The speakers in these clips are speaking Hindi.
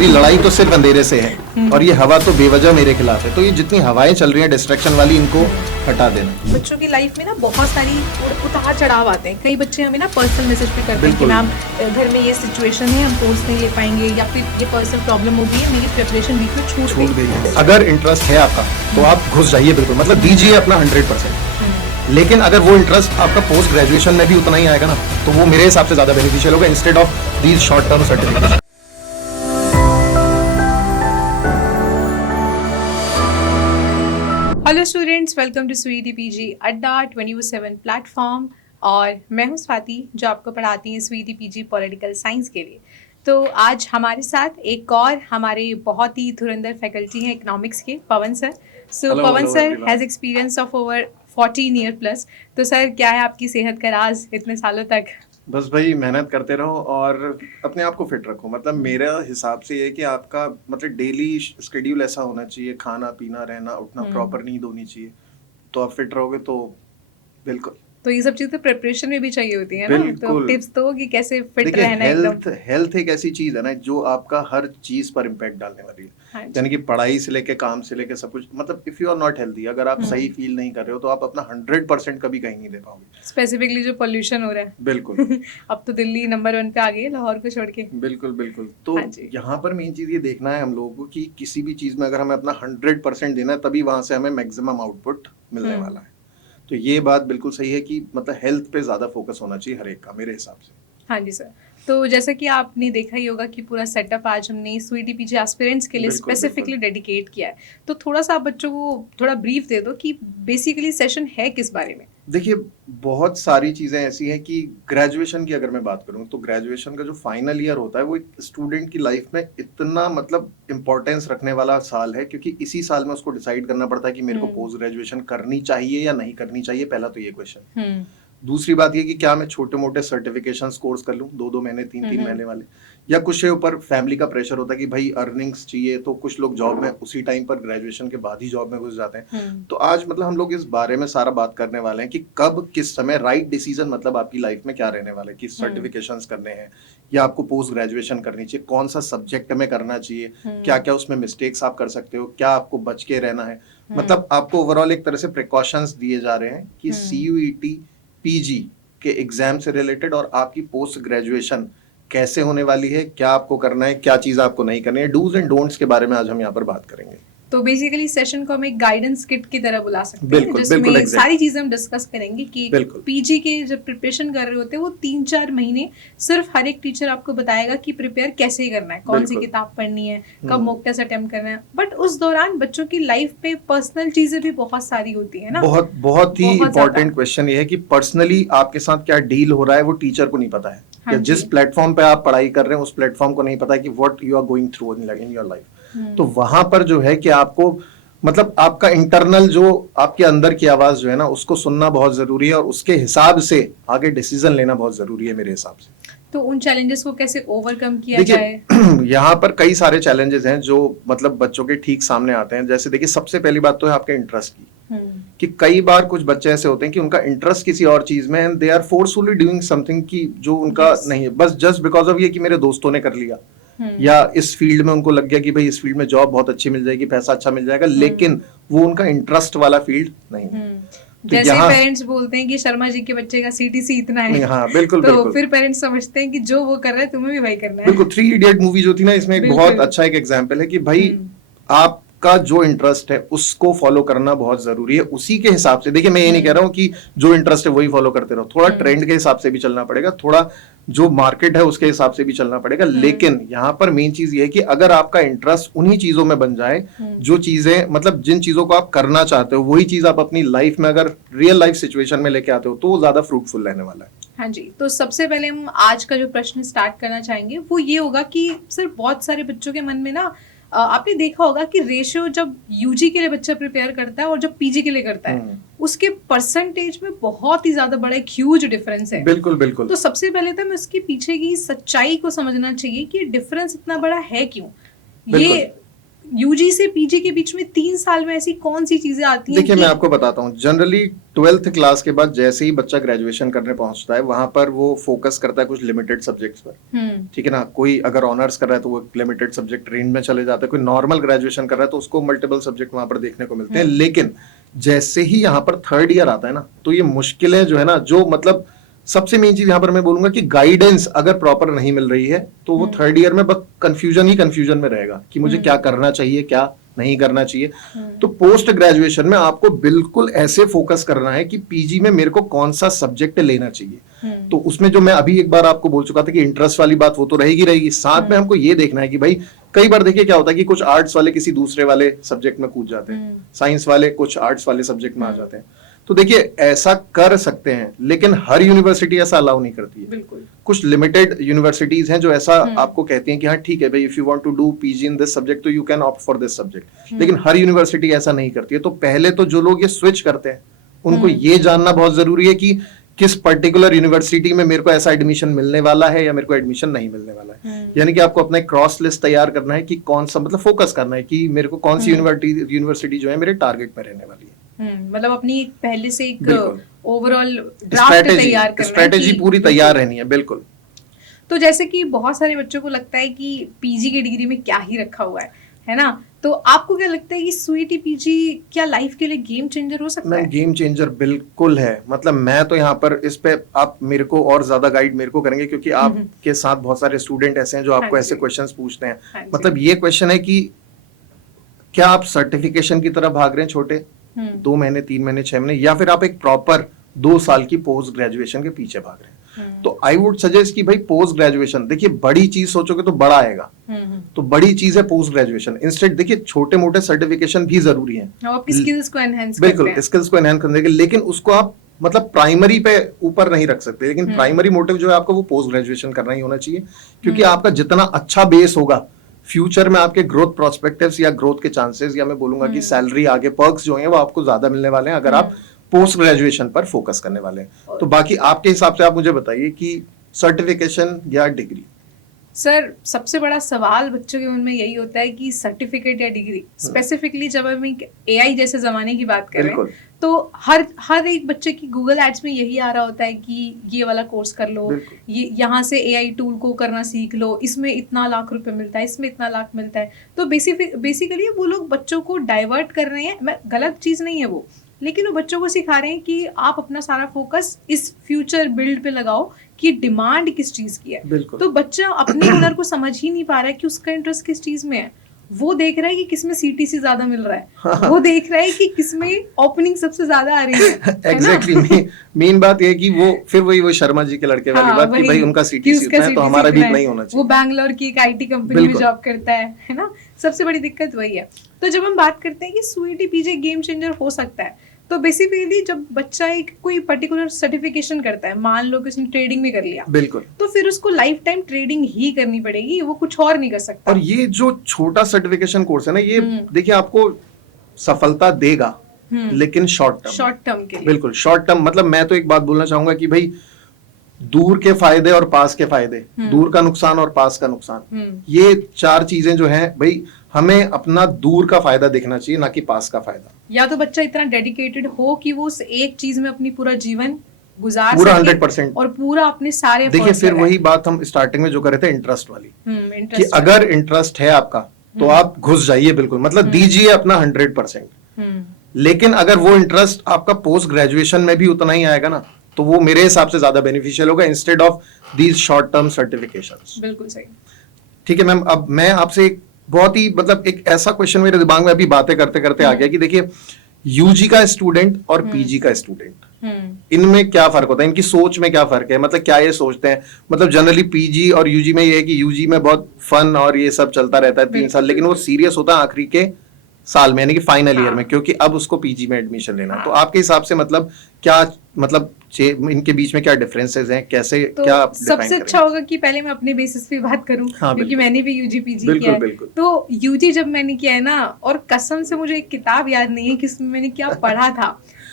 मेरी लड़ाई तो सिर्फ अंधेरे से है और ये हवा तो बेवजह मेरे खिलाफ है। तो ये जितनी हवाएं चल रही हैं डिस्ट्रैक्शन वाली, इनको हटा देना। बच्चों की लाइफ में ना बहुत सारी उतार चढ़ाव आते हैं। कई बच्चे हमें ना पर्सनल मैसेज पे करते हैं कि मैम घर में ये सिचुएशन है, हम कोर्स नहीं ले पाएंगे, या फिर ये पर्सनल प्रॉब्लम हो गई है, मेरी प्रिपरेशन बीच में छूट गई है। अगर इंटरेस्ट है आपका तो आप घुस जाइए, बिल्कुल, मतलब दीजिए अपना 100%। लेकिन अगर वो इंटरेस्ट आपका पोस्ट ग्रेजुएशन में भी उतना ही आएगा ना, तो वो मेरे हिसाब से ज्यादा बेनिफिशियल होगा instead of these short term certification. Hello students, welcome to Sweety PG Adda 24/7 platform. और मैं हूं स्वाति, जो आपको पढ़ाती हैं स्वीटी पीजी पॉलिटिकल साइंस के लिए। तो आज हमारे साथ एक और हमारे बहुत ही धुरंधर फैकल्टी हैं इकोनॉमिक्स के, Pawan sir. So Pawan sir has experience of over 14 year plus. तो सर, क्या है आपकी सेहत का राज इतने सालों तक? बस भाई, मेहनत करते रहो और अपने आप को फिट रखो। मतलब मेरा हिसाब से ये है कि आपका मतलब डेली शेड्यूल ऐसा होना चाहिए, खाना पीना रहना उठना, प्रॉपर नींद होनी चाहिए, तो आप फिट रहोगे। तो बिल्कुल, तो ये सब चीज़ तो प्रिपरेशन में भी चाहिए होती है ना, तो टिप्स तो कि कैसे फिट रहना है एकदम। हेल्थ एक ऐसी चीज है ना जो आपका हर चीज पर इम्पैक्ट डालने वाली है। यानी कि पढ़ाई से लेके काम से लेके सब कुछ, मतलब if you are not healthy, अगर आप सही फील नहीं कर रहे हो तो आप अपना 100% कभी कहीं नहीं दे पाओगे। स्पेसिफिकली जो पोल्यूशन हो रहा है, बिल्कुल अब तो दिल्ली नंबर 1 पे आ गई है, लाहौर को छोड़ के। बिल्कुल बिल्कुल। तो यहाँ पर मेन चीज ये देखना है हम लोगों को कि किसी भी चीज में अगर हमें अपना 100% देना है, तभी वहां से हमें मैक्सिमम आउटपुट मिलने वाला है। तो ये बात बिल्कुल सही है कि मतलब हेल्थ पे ज्यादा फोकस होना चाहिए हर एक का, मेरे हिसाब से। हाँ जी सर। तो जैसा कि आपने देखा ही होगा कि पूरा सेटअप आज हमने स्वीटी पीजी एस्पिरेंट्स के लिए स्पेसिफिकली डेडिकेट किया है। तो थोड़ा सा आप बच्चों को थोड़ा ब्रीफ दे दो कि बेसिकली सेशन है किस बारे में। देखिए, बहुत सारी चीज़ें ऐसी हैं कि ग्रेजुएशन की अगर मैं बात करूं तो ग्रेजुएशन का जो फाइनल ईयर होता है वो एक स्टूडेंट की लाइफ में इतना मतलब इम्पोर्टेंस रखने वाला साल है, क्योंकि इसी साल में उसको डिसाइड करना पड़ता है कि मेरे को पोस्ट ग्रेजुएशन करनी चाहिए या नहीं करनी चाहिए। पहला तो ये क्वेश्चन। दूसरी बात ये कि क्या मैं छोटे मोटे सर्टिफिकेशंस कोर्स कर लूं 2-2 महीने 3-3 महीने वाले, या कुछ के ऊपर फैमिली का प्रेशर होता है कि भाई अर्निंग्स चाहिए, तो कुछ लोग जॉब में उसी टाइम पर ग्रेजुएशन के बाद ही जॉब में घुस जाते हैं। तो आज मतलब हम लोग इस बारे में सारा बात करने वाले हैं कि कब किस समय राइट डिसीजन, मतलब आपकी लाइफ में क्या रहने वाला है, कि सर्टिफिकेशंस करने हैं या आपको पोस्ट ग्रेजुएशन करनी चाहिए, कौन सा सब्जेक्ट में करना चाहिए, क्या क्या उसमें मिस्टेक्स आप कर सकते हो, क्या आपको बच के रहना है। मतलब आपको ओवरऑल एक तरह से प्रिकॉशंस दिए जा रहे हैं कि CUET पीजी के एग्जाम से रिलेटेड और आपकी पोस्ट ग्रेजुएशन कैसे होने वाली है, क्या आपको करना है, क्या चीज आपको नहीं करनी है, डूज एंड डोंट्स के बारे में आज हम यहाँ पर बात करेंगे। तो बेसिकली सेशन को हम एक गाइडेंस किट की तरह बुला सकते हैं, जिसमें सारी चीजें हम डिस्कस करेंगे कि पीजी के जब प्रिपरेशन कर रहे होते हैं वो 3-4 महीने सिर्फ हर एक टीचर आपको बताएगा कि प्रिपेयर कैसे करना है, कौन सी किताब पढ़नी है, कब मॉक टेस्ट अटेम्प्ट करना है। बट उस दौरान बच्चों की लाइफ पे पर्सनल चीजें भी बहुत सारी होती है ना। बहुत ही इंपॉर्टेंट क्वेश्चन ये है कि पर्सनली आपके साथ क्या डील हो रहा है वो टीचर को नहीं पता है। या जिस प्लेटफॉर्म पे आप पढ़ाई कर रहे हैं उस प्लेटफॉर्म को नहीं पता है कि what you are going through in your life. तो वहां पर जो है कि आपको मतलब आपका इंटरनल जो आपके अंदर की आवाज जो है ना, उसको सुनना बहुत जरूरी है और उसके हिसाब से आगे डिसीजन लेना बहुत जरूरी है मेरे हिसाब से। तो उन चैलेंजेस को कैसे ओवरकम किया जाए? यहाँ पर कई सारे चैलेंजेस हैं जो मतलब बच्चों के ठीक सामने आते हैं। जैसे देखिए, सबसे पहली बात तो है आपके इंटरेस्ट की, कि कई बार कुछ बच्चे ऐसे होते हैं कि उनका इंटरेस्ट किसी और चीज में है, they are forcefully doing something की जो उनका नहीं है, बस जस्ट बिकॉज ऑफ ये कि मेरे दोस्तों ने कर लिया, या इस फील्ड में उनको लग गया कि भाई इस फील्ड में जॉब बहुत अच्छी मिल जाएगी, पैसा अच्छा मिल जाएगा, लेकिन वो उनका इंटरेस्ट वाला फील्ड नहीं है। तो जैसे पेरेंट्स बोलते हैं कि शर्मा जी के बच्चे का CTC इतना है, हाँ बिल्कुल, तो बिल्कुल। फिर पेरेंट्स समझते हैं कि जो वो कर रहा है तुम्हें भी वही करना है। बिल्कुल, 3 इडियट मूवी जो थी ना, इसमें एक बहुत अच्छा एक एग्जाम्पल है कि भाई आपका जो इंटरेस्ट है उसको फॉलो करना बहुत जरूरी है। उसी के हिसाब से, देखिए मैं ये नहीं कह रहा हूँ कि जो इंटरेस्ट है वही फॉलो करते रहो, थोड़ा ट्रेंड के हिसाब से भी चलना पड़ेगा, थोड़ा जो मार्केट है उसके हिसाब से भी चलना पड़ेगा। लेकिन यहाँ पर मेन चीज ये है कि अगर आपका इंटरेस्ट उन्हीं चीजों में बन जाए, जो चीजें मतलब जिन चीजों को आप करना चाहते हो, वही चीज आप अपनी लाइफ में अगर रियल लाइफ सिचुएशन में लेके आते हो, तो वो ज्यादा फ्रूटफुल रहने वाला है। हाँ जी। तो सबसे पहले हम आज का जो प्रश्न स्टार्ट करना चाहेंगे वो ये होगा कि सर, बहुत सारे बच्चों के मन में ना आपने देखा होगा कि रेशियो जब यूजी के लिए बच्चा प्रिपेयर करता है और जब पीजी के लिए करता है, उसके परसेंटेज में बहुत ही ज्यादा बड़ा एक ह्यूज डिफरेंस है। बिल्कुल बिल्कुल। तो सबसे पहले तो हमें उसके पीछे की सच्चाई को समझना चाहिए कि डिफरेंस इतना बड़ा है क्यों। ये यूजी से पीजी के बीच में 3 साल में ऐसी कौन सी चीजें आती हैं देखिए मैं आपको बताता हूँ, जनरली 12th क्लास के बाद जैसे ही बच्चा ग्रेजुएशन करने पहुंचता है वहां पर वो फोकस करता है कुछ लिमिटेड सब्जेक्ट्स पर, ठीक है ना। कोई अगर ऑनर्स कर रहा है तो वो लिमिटेड सब्जेक्ट रेंज में चले जाता है, कोई नॉर्मल ग्रेजुएशन कर रहा है तो उसको मल्टीपल सब्जेक्ट वहां पर देखने को मिलते हैं। लेकिन जैसे ही यहाँ पर थर्ड ईयर आता है ना, तो ये मुश्किलें जो है ना, जो मतलब सबसे मेन चीज यहाँ पर मैं बोलूंगा कि गाइडेंस अगर प्रॉपर नहीं मिल रही है तो वो थर्ड ईयर में बस कंफ्यूजन में रहेगा कि मुझे क्या करना चाहिए, क्या नहीं करना चाहिए। तो पोस्ट ग्रेजुएशन में आपको बिल्कुल ऐसे फोकस करना है कि पीजी में मेरे को कौन सा सब्जेक्ट लेना चाहिए। तो उसमें जो मैं अभी एक बार आपको बोल चुका था कि इंटरेस्ट वाली बात वो तो रहेगी, साथ में हमको ये देखना है कि भाई कई बार देखिए क्या होता है कि कुछ आर्ट्स वाले किसी दूसरे वाले सब्जेक्ट में कूद जाते हैं, साइंस वाले कुछ आर्ट्स वाले सब्जेक्ट में आ जाते हैं। तो देखिए ऐसा कर सकते हैं, लेकिन हर यूनिवर्सिटी ऐसा अलाउ नहीं करती है। बिल्कुल। कुछ लिमिटेड यूनिवर्सिटीज हैं जो ऐसा आपको कहती हैं कि हाँ ठीक है भाई, if you want to do PG in this subject तो you can opt for this subject, लेकिन हर यूनिवर्सिटी ऐसा नहीं करती है। तो पहले तो जो लोग ये स्विच करते हैं उनको ये जानना बहुत जरूरी है कि किस पर्टिकुलर यूनिवर्सिटी में मेरे को ऐसा एडमिशन मिलने वाला है या मेरे को एडमिशन नहीं मिलने वाला है। यानी कि आपको अपना एक क्रॉस लिस्ट तैयार करना है कि कौन सा, मतलब फोकस करना है कि मेरे को कौन सी यूनिवर्सिटी जो है मेरे टारगेट में रहने वाली है। मतलब अपनी पहले से एक ओवरऑल ड्राफ्ट तैयार करना है, स्ट्रेटेजी पूरी तैयार रहनी है। बिल्कुल। तो जैसे कि बहुत सारे बच्चों को लगता है कि पीजी की डिग्री में क्या ही रखा हुआ है ना, तो आपको क्या लगता है कि स्वीटी पीजी क्या लाइफ के लिए गेम चेंजर हो सकता है? गेम चेंजर बिल्कुल है। मतलब मैं तो यहाँ पर इस पे आप मेरे को और ज्यादा गाइड मेरे को करेंगे, क्योंकि आपके साथ बहुत सारे स्टूडेंट ऐसे हैं जो आपको ऐसे क्वेश्चंस पूछते हैं। मतलब ये क्वेश्चन है कि क्या आप सर्टिफिकेशन की तरफ भाग रहे हैं छोटे 2 महीने 3 महीने 6 महीने, या फिर आप एक प्रॉपर 2 साल की पोस्ट ग्रेजुएशन के पीछे भाग रहे हैं। तो आई वुड सजेस्ट कि भाई पोस्ट ग्रेजुएशन, देखिए बड़ी चीज सोचोगे तो बड़ा आएगा, तो बड़ी चीज है पोस्ट ग्रेजुएशन। इंस्टेड देखिए छोटे मोटे सर्टिफिकेशन भी जरूरी है, आपकी स्किल्स को एनहांस बिल्कुल स्किल्स को एनहांस करने के, लेकिन उसको आप मतलब प्राइमरी पे ऊपर नहीं रख सकते। लेकिन प्राइमरी मोटिव जो है आपका वो पोस्ट ग्रेजुएशन करना ही होना चाहिए, क्योंकि आपका जितना अच्छा बेस होगा फ्यूचर में आपके ग्रोथ प्रोस्पेक्टिव्स या ग्रोथ के चांसेस, या मैं बोलूंगा कि सैलरी आगे पर्क्स जो हैं वो आपको ज्यादा मिलने वाले हैं अगर आप पोस्ट ग्रेजुएशन पर फोकस करने वाले हैं। तो बाकी आपके हिसाब से आप मुझे बताइए कि सर्टिफिकेशन या डिग्री। सर सबसे बड़ा सवाल बच्चों के मन में यही होता है कि सर्टिफिकेट या डिग्री, स्पेसिफिकली जब हम एआई जैसे जमाने की बात करें तो हर एक बच्चे की गूगल एड्स में यही आ रहा होता है कि ये वाला कोर्स कर लो, ये यहाँ से एआई टूल को करना सीख लो, इसमें इतना लाख रुपए मिलता है, इसमें इतना लाख मिलता है। तो बेसिकली वो लोग बच्चों को डाइवर्ट कर रहे हैं। गलत चीज नहीं है वो, लेकिन वो बच्चों को सिखा रहे हैं कि आप अपना सारा फोकस इस फ्यूचर बिल्ड पे लगाओ कि डिमांड किस चीज की है। तो बच्चा अपने हुनर को समझ ही नहीं पा रहा है कि उसका इंटरेस्ट किस चीज में है। वो देख रहा है कि किसमें सीटीसी ज्यादा मिल रहा है, वो देख रहा है कि किसमें ओपनिंग सबसे ज्यादा आ रही है। एग्जैक्टली मेन बात ये कि वो फिर वो शर्मा जी के लड़के वाली बात कि भाई उनका सीटीसी उतना है तो हमारा भी नहीं होना चाहिए। वो बैंगलोर की एक आईटी कंपनी में जॉब करता है ना। सबसे बड़ी दिक्कत वही है। तो जब हम बात करते हैं कि स्वीटी पीजी गेम चेंजर हो सकता है, तो बेसिकली जब बच्चा एक कोई पर्टिकुलर सर्टिफिकेशन करता है, मान लो कि उसने ट्रेडिंग में कर लिया, बिल्कुल, तो फिर उसको लाइफ टाइम ट्रेडिंग ही करनी पड़ेगी, वो कुछ और नहीं कर सकता। और ये जो छोटा सर्टिफिकेशन कोर्स है ना, ये देखिए आपको सफलता देगा, लेकिन शॉर्ट टर्म के लिए। बिल्कुल शॉर्ट टर्म। मतलब मैं तो एक बात बोलना चाहूंगा कि भाई दूर के फायदे और पास के फायदे, दूर का नुकसान और पास का नुकसान, ये 4 चीजें जो हैं भाई हमें अपना दूर का फायदा देखना चाहिए, ना कि पास का फायदा। या तो बच्चा इतना डेडिकेटेड हो कि वो उस एक चीज में अपनी पूरा जीवन गुजार पूरा 100% और पूरा अपने सारे देखिए फिर वही बात हम स्टार्टिंग में जो कर रहे थे इंटरेस्ट वाली, कि अगर इंटरेस्ट है आपका तो आप घुस जाइए, बिल्कुल मतलब दीजिए अपना 100%। लेकिन अगर वो इंटरेस्ट आपका पोस्ट ग्रेजुएशन में भी उतना ही आएगा ना, तो वो मेरे हिसाब से ज्यादा बेनिफिशियल होगा instead of these short term certifications. बिल्कुल सही। ठीक है मैम, अब मैं आपसे एक बहुत ही मतलब एक ऐसा क्वेश्चन मेरे दिमाग में अभी बातें करते करते आ गया कि देखिए यूजी का स्टूडेंट और पीजी का स्टूडेंट, इनमें क्या फर्क होता है, इनकी सोच में क्या फर्क है, मतलब क्या ये सोचते हैं। मतलब जनरली पीजी और यूजी में ये है कि यूजी में बहुत फन और ये सब चलता रहता है 3 साल, लेकिन वो सीरियस होता है आखिरी के साल में, यानी कि फाइनल ईयर में, क्योंकि अब उसको पीजी में एडमिशन लेना है। तो आपके हिसाब से मतलब क्या, मतलब इनके बीच में क्या डिफरेंसेस हैं, कैसे तो क्या सबसे अच्छा होगा कि पहले मैं अपने बेसिस पे बात करूं, क्योंकि मैंने भी यूजी पीजी किया है। तो यूजी जब मैंने किया है ना, और कसम से मुझे एक किताब याद नहीं है कि इसमें मैंने क्या पढ़ा था,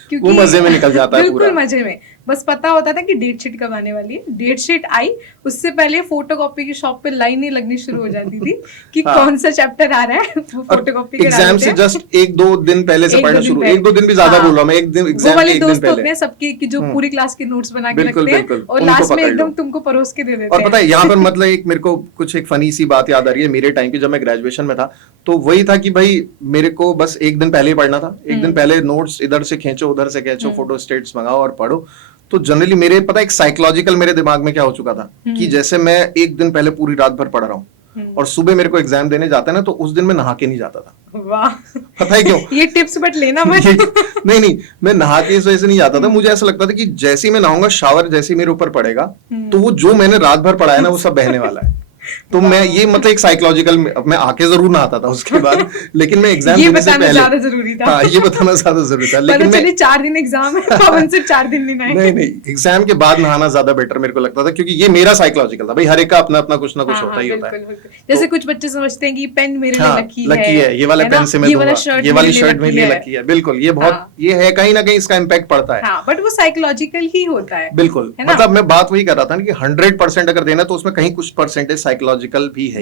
क्योंकि वो मजे में निकल जाता है बिल्कुल मजे में। बस पता होता था कि डेट शीट कब आने वाली है। डेट शीट आई, उससे पहले फोटोकॉपी की शॉप पे लाइनें लगनी शुरू हो जाती थी कि हाँ। कौन सा चैप्टर आ रहा है, वो फोटोकॉपी करा एग्जाम लेते से हैं। जस्ट 1-2 दिन पहले से एक दो पढ़ना दिन शुरू, पहले। 1-2 दिन भी ज्यादा हाँ। बोल रहा हूँ मैं, एक दिन वो एग्जाम के वाले 1 दिन दोस्त होते पहले। हैं सबके कि जो पूरी क्लास के नोट्स बना के बिल्कुल रखते हैं बिल्कुल, और उनको लास्ट में पकड़ लो। एकदम तुमको परोस के दे देते और हैं। पता है यहाँ पर मतलब एक मेरे को कुछ एक फनी सी बात याद आ रही है मेरे टाइम की, जब मैं ग्रेजुएशन में था तो वही था कि भाई मेरे को बस 1 दिन पहले ही पढ़ना था, 1 दिन पहले नोट्स इधर से खींचो उधर से खींचो, फोटो स्टेट्स मंगाओ और पढ़ो। तो जनरली मेरे पता है एक साइकोलॉजिकल मेरे दिमाग में क्या हो चुका था कि जैसे मैं 1 दिन पहले पूरी रात भर पढ़ रहा हूँ और सुबह मेरे को एग्जाम देने जाता है ना, तो उस दिन मैं नहा के नहीं जाता था। वाह, पता है क्यों? ये टिप्स बट लेना मत। नहीं नहीं, मैं नहा के इस वजह से नहीं जाता था, मुझे ऐसा लगता था कि जैसे ही मैं नहाऊंगा, शावर जैसे ही मेरे ऊपर पड़ेगा तो वो जो मैंने रात भर पढ़ा है ना वो सब बहने वाला है। तो मैं ये मतलब एक साइकोलॉजिकल, मैं आके जरूर नहाता था उसके बाद, लेकिन मैं एग्जाम ये देने से बताना पहले, ज्यादा जरूरी था। हाँ ये बताना ज्यादा जरूरी था, लेकिन मैं 4 दिन एग्जाम है, पवन सिर्फ 4 दिन नहीं नहाएंगे। नहीं एग्जाम के बाद नहाना ज्यादा बेटर मेरे को लगता था, क्योंकि ये मेरा साइकोलॉजिकल था भाई, हर एक का अपना अपना कुछ ना कुछ होता ही होता है। बिल्कुल। जैसे कुछ बच्चे समझते हैं कि पेन मेरे लिए लकी है, ये वाला पेन से मैं दूंगा, ये वाली शर्ट मेरे लिए लकी है। बिल्कुल, ये बहुत ये है, कहीं ना कहीं इसका इम्पैक्ट पड़ता है। बट वो साइकोलॉजिकल ही होता है। बिल्कुल, मतलब मैं बात वही कर रहा था ना कि 100% अगर देना तो उसमें कहीं कुछ परसेंटेज साइकोलॉजिकल भी है।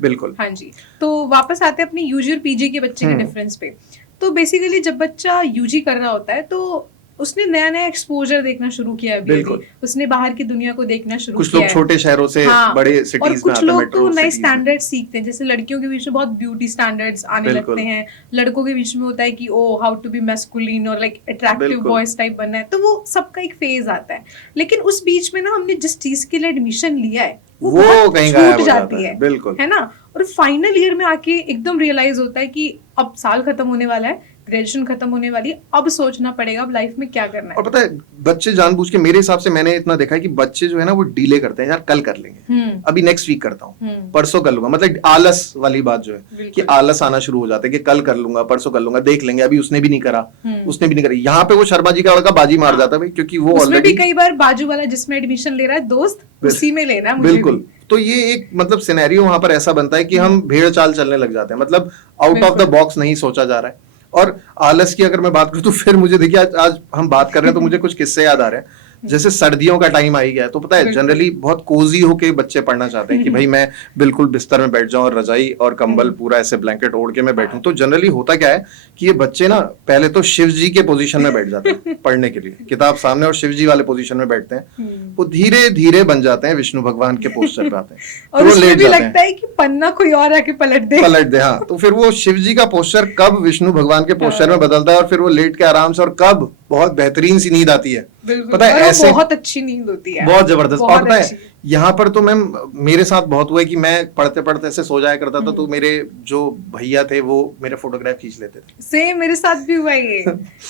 बिल्कुल। हाँ जी, तो वापस आते हैं अपनी यूजी और पीजी के बच्चे के डिफरेंस पे। तो बेसिकली जब बच्चा यूजी कर रहा होता है तो उसने नया नया एक्सपोजर देखना शुरू किया है, बिल्कुल उसने बाहर की दुनिया को देखना शुरू किया है। कुछ लोग छोटे शहरों से बड़े सिटीज में, और कुछ लोग तो नए स्टैंडर्ड्स सीखते हैं, जैसे लड़कियों के बीच में बहुत ब्यूटी स्टैंडर्ड्स आने लगते हैं, लड़कों के बीच में होता है कि ओ हाउ टू बी मैस्कुलिन और लाइक अट्रैक्टिव बॉयज टाइप बनना है, तो वो सबका एक फेज आता है। लेकिन उस बीच में ना हमने जिस चीज के लिए एडमिशन लिया है वो कहीं छूट जाती है, बिल्कुल है ना। और फाइनल ईयर में आके एकदम रियलाइज होता है कि अब साल खत्म होने वाला है, ग्रेजुएशन खत्म होने वाली है, अब सोचना पड़ेगा अब लाइफ में क्या करना है। और पता है बच्चे जानबूझ के, मेरे हिसाब से मैंने इतना देखा है कि बच्चे जो है ना वो डिले करते हैं, यार कल कर लेंगे, अभी नेक्स्ट वीक करता हूँ, परसों कर लूंगा, मतलब आलस वाली बात जो है कि आलस आना शुरू हो जाता है कि कल कर लूंगा, परसों कर लूंगा, देख लेंगे, अभी उसने भी नहीं करा, उसने भी नहीं करा। यहाँ पे वो शर्मा जी का लड़का बाजी मार जाता है, क्योंकि वो ऑलरेडी कई बार बाजू वाला जिसमें एडमिशन ले रहा है दोस्त उसी में लेना है। बिल्कुल, तो ये एक मतलब सिनेरियो वहां पर ऐसा बनता है कि हम भेड़ चाल चलने लग जाते हैं, मतलब आउट ऑफ द बॉक्स नहीं सोचा जा रहा है। और आलस की अगर मैं बात करूं तो फिर मुझे देखिए आज हम बात कर रहे हैं तो मुझे कुछ किस्से याद आ रहे हैं। जैसे सर्दियों का टाइम आ ही गया है, तो पता है जनरली बहुत कोजी होके बच्चे पढ़ना चाहते हैं कि भाई मैं बिल्कुल बिस्तर में बैठ जाऊं और रजाई और कंबल पूरा ऐसे ब्लैंकेट ओढ़ के मैं बैठूं। तो जनरली होता क्या है कि ये बच्चे ना पहले तो शिव जी के पोजीशन में बैठ जाते हैं पढ़ने के लिए, किताब सामने और शिव जी वाले पोजीशन में बैठते हैं, वो धीरे धीरे बन जाते हैं विष्णु भगवान के पोस्टर पे आते हैं और तो वो लेट भी लगता है कि पन्ना कोई और आके पलट दे। हाँ, तो फिर वो शिव जी का पोस्टर कब विष्णु भगवान के पोस्टर में बदलता है और फिर वो लेट के आराम से, और कब बहुत बेहतरीन सी नींद आती है, पता है ऐसे बहुत अच्छी नींद होती है, बहुत जबरदस्त। और पता है यहाँ पर तो मैम मेरे साथ बहुत हुआ है कि मैं पढ़ते पढ़ते ऐसे सो जाया करता था, तो मेरे जो भैया थे वो मेरे फोटोग्राफ खींच लेते थे। सेम मेरे साथ भी हुआ ये।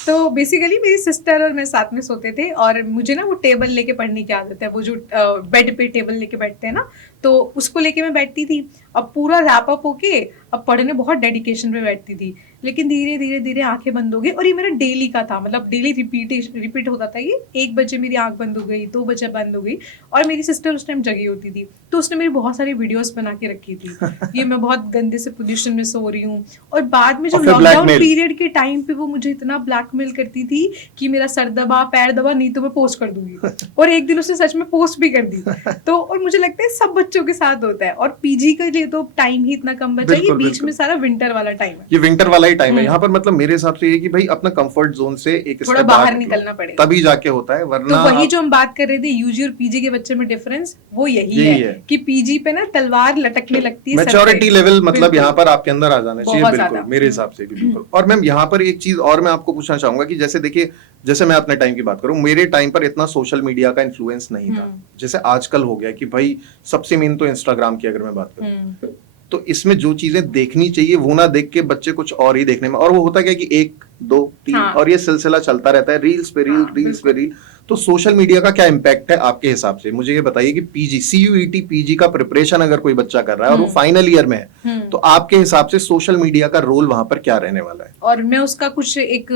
तो बेसिकली मेरी सिस्टर और मैं साथ में सोते थे और मुझे ना वो टेबल लेके पढ़ने की आदत है, वो जो बेड पे टेबल लेके बैठते हैं ना, तो उसको लेके मैं बैठती थी। अब पूरा रैप अप होके अब पढ़ने बहुत डेडिकेशन पे बैठती थी, लेकिन धीरे धीरे धीरे आंखें बंद हो गई। और ये मेरा डेली का था, मतलब डेली रिपीट होता था ये। 1 बजे मेरी आंख बंद हो गई, 2 बजे बंद हो गई, और मेरी सिस्टर उस टाइम जगी होती थी, तो उसने मेरी बहुत सारी वीडियोस बना के रखी थी ये मैं बहुत गंदे से पोजीशन में सो रही हूँ। और बाद में जब लॉकडाउन पीरियड के टाइम पे वो मुझे इतना ब्लैकमेल करती थी कि मेरा सर दबा पैर दबा, नहीं तो मैं पोस्ट कर दूंगी। और एक दिन उसने सच में पोस्ट भी कर दी। तो और मुझे लगता है सब बच्चों के साथ होता है, और पीजी के लिए तो टाइम ही इतना कम बचा, ये बीच में सारा विंटर वाला टाइम है, ये विंटर वाला ही टाइम है। यहाँ पर मतलब मेरे हिसाब से ये कि भाई अपना कंफर्ट जोन से एक थोड़ा बाहर निकलना पड़ेगा, तभी जाके होता है, वरना तो वही जो हम बात कर रहे थे यूजी और पीजी के बच्चे में डिफरेंस वो यही है कि पीजी पे ना तलवार लटकने लगती है, मैच्योरिटी लेवल मतलब यहाँ पर आपके अंदर आ जाना चाहिए, बिल्कुल मेरे हिसाब से भी बिल्कुल। और मैम यहाँ पर एक चीज और मैं आपको पूछना चाहूंगा कि जैसे देखिए, जैसे मैं अपने टाइम की बात करूं, मेरे टाइम पर इतना सोशल मीडिया का इन्फ्लुएंस नहीं था जैसे आजकल हो गया कि भाई सबसे मेन तो इंस्टाग्राम की अगर मैं बात करूं तो इसमें जो चीजें देखनी चाहिए वो ना देख के बच्चे कुछ और ही देखने में, और वो होता क्या कि 1 2 3 और ये सिलसिला चलता रहता है, रील्स पे रील रील्स पे रील। तो सोशल मीडिया का क्या इम्पैक्ट है आपके हिसाब से, मुझे ये बताइए कि पीजी CUET पीजी का प्रिपरेशन अगर कोई बच्चा कर रहा है और वो फाइनल ईयर में है, तो आपके हिसाब से सोशल मीडिया का रोल वहां पर क्या रहने वाला है? और मैं उसका कुछ एक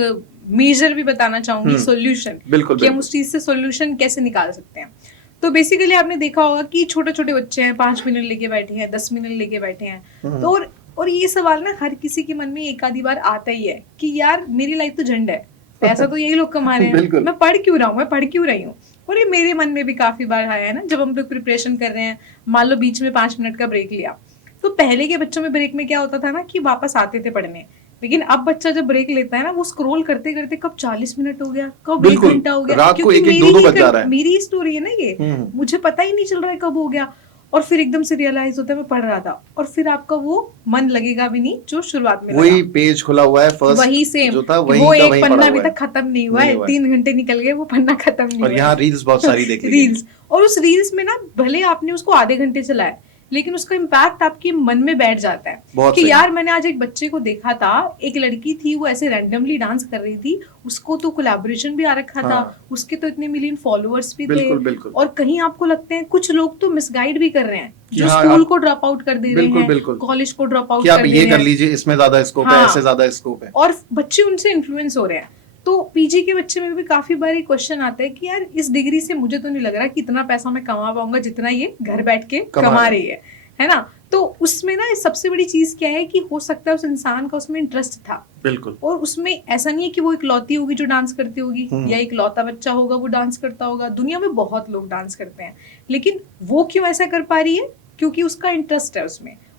मेजर भी बताना चाहूंगी, सोल्यूशन, कि हम उस चीज से सोल्यूशन कैसे निकाल सकते हैं। तो बेसिकली आपने देखा होगा कि छोटे छोटे बच्चे हैं, 5 मिनट लेके बैठे हैं, 10 मिनट लेके बैठे हैं, तो और ये सवाल ना हर किसी के मन में एक आधी बार आता ही है कि यार मेरी लाइफ तो झंड है, पैसा तो यही लोग कमा रहे हैं, बिल्कुल। मैं पढ़ क्यों रहा हूँ, मैं पढ़ क्यों रही हूँ। और ये मेरे मन में भी काफी बार आया है ना, जब हम लोग प्रिपरेशन कर रहे हैं, मान लो बीच में 5 मिनट का ब्रेक लिया, तो पहले के बच्चों में ब्रेक में क्या होता था ना कि वापस आते थे पढ़ने, लेकिन अब बच्चा जब ब्रेक लेता है ना, वो स्क्रॉल करते करते कब 40 मिनट हो गया, कब 1 बिल्कुल, घंटा हो गया, रात को क्योंकि 1-1, मेरी 2-2 ही बज जा रहा है। मेरी स्टोरी है ना ये, मुझे पता ही नहीं चल रहा है कब हो गया, और फिर एकदम से रियलाइज होता है मैं पढ़ रहा था, और फिर आपका वो मन लगेगा भी नहीं जो शुरुआत में वही लगा। पेज खुला हुआ है, फर्स्ट वही सेम, जो था वो वही का एक वही पन्ना पड़ा अभी हुआ है। तक खत्म नहीं हुआ है, नहीं हुआ है। 3 घंटे निकल गए, वो पन्ना खत्म नहीं और हुआ यहाँ है। रील्स बहुत सारी देख ली गई। रील्स, और उस रील्स में ना भले आपने उसको आधे घंटे चलाया, लेकिन उसका इम्पैक्ट आपके मन में बैठ जाता है बहुत कि सही। यार मैंने आज एक बच्चे को देखा था, एक लड़की थी, वो ऐसे रैंडमली डांस कर रही थी, उसको तो कोलैबोरेशन भी आ रखा था, हाँ। उसके तो इतने मिलियन फॉलोअर्स भी बिल्कुल, थे, बिल्कुल। और कहीं आपको लगते हैं कुछ लोग तो मिसगाइड भी कर रहे हैं, कि जो हाँ, स्कूल आप- को ड्रॉप आउट कर दे रहे बिल्कुल, हैं, बिल्कुल। कॉलेज को ड्रॉप आउट कि आप कर दे ये रहे कर हैं, लीजिए, इसमें ज्यादा स्कोप है, हाँ। ऐसे ज्यादा स्कोप है। और बच्चे उनसे इन्फ्लुएंस हो रहे हैं। तो पीजी के बच्चे में भी काफी बार एक क्वेश्चन आता है कि यार इस डिग्री से मुझे तो नहीं लग रहा कि इतना पैसा मैं कमा पाऊंगा जितना ये घर बैठ के कमा रही है ना। तो उसमें ना सबसे बड़ी चीज क्या है कि हो सकता है उस इंसान का उसमें इंटरेस्ट था, बिल्कुल। और उसमें ऐसा नहीं है कि वो इकलौती होगी जो डांस करती होगी, या इकलौता बच्चा होगा वो डांस करता होगा, दुनिया में बहुत लोग डांस करते हैं, लेकिन वो क्यों ऐसा कर पा रही है, क्योंकि उसका इंटरेस्ट है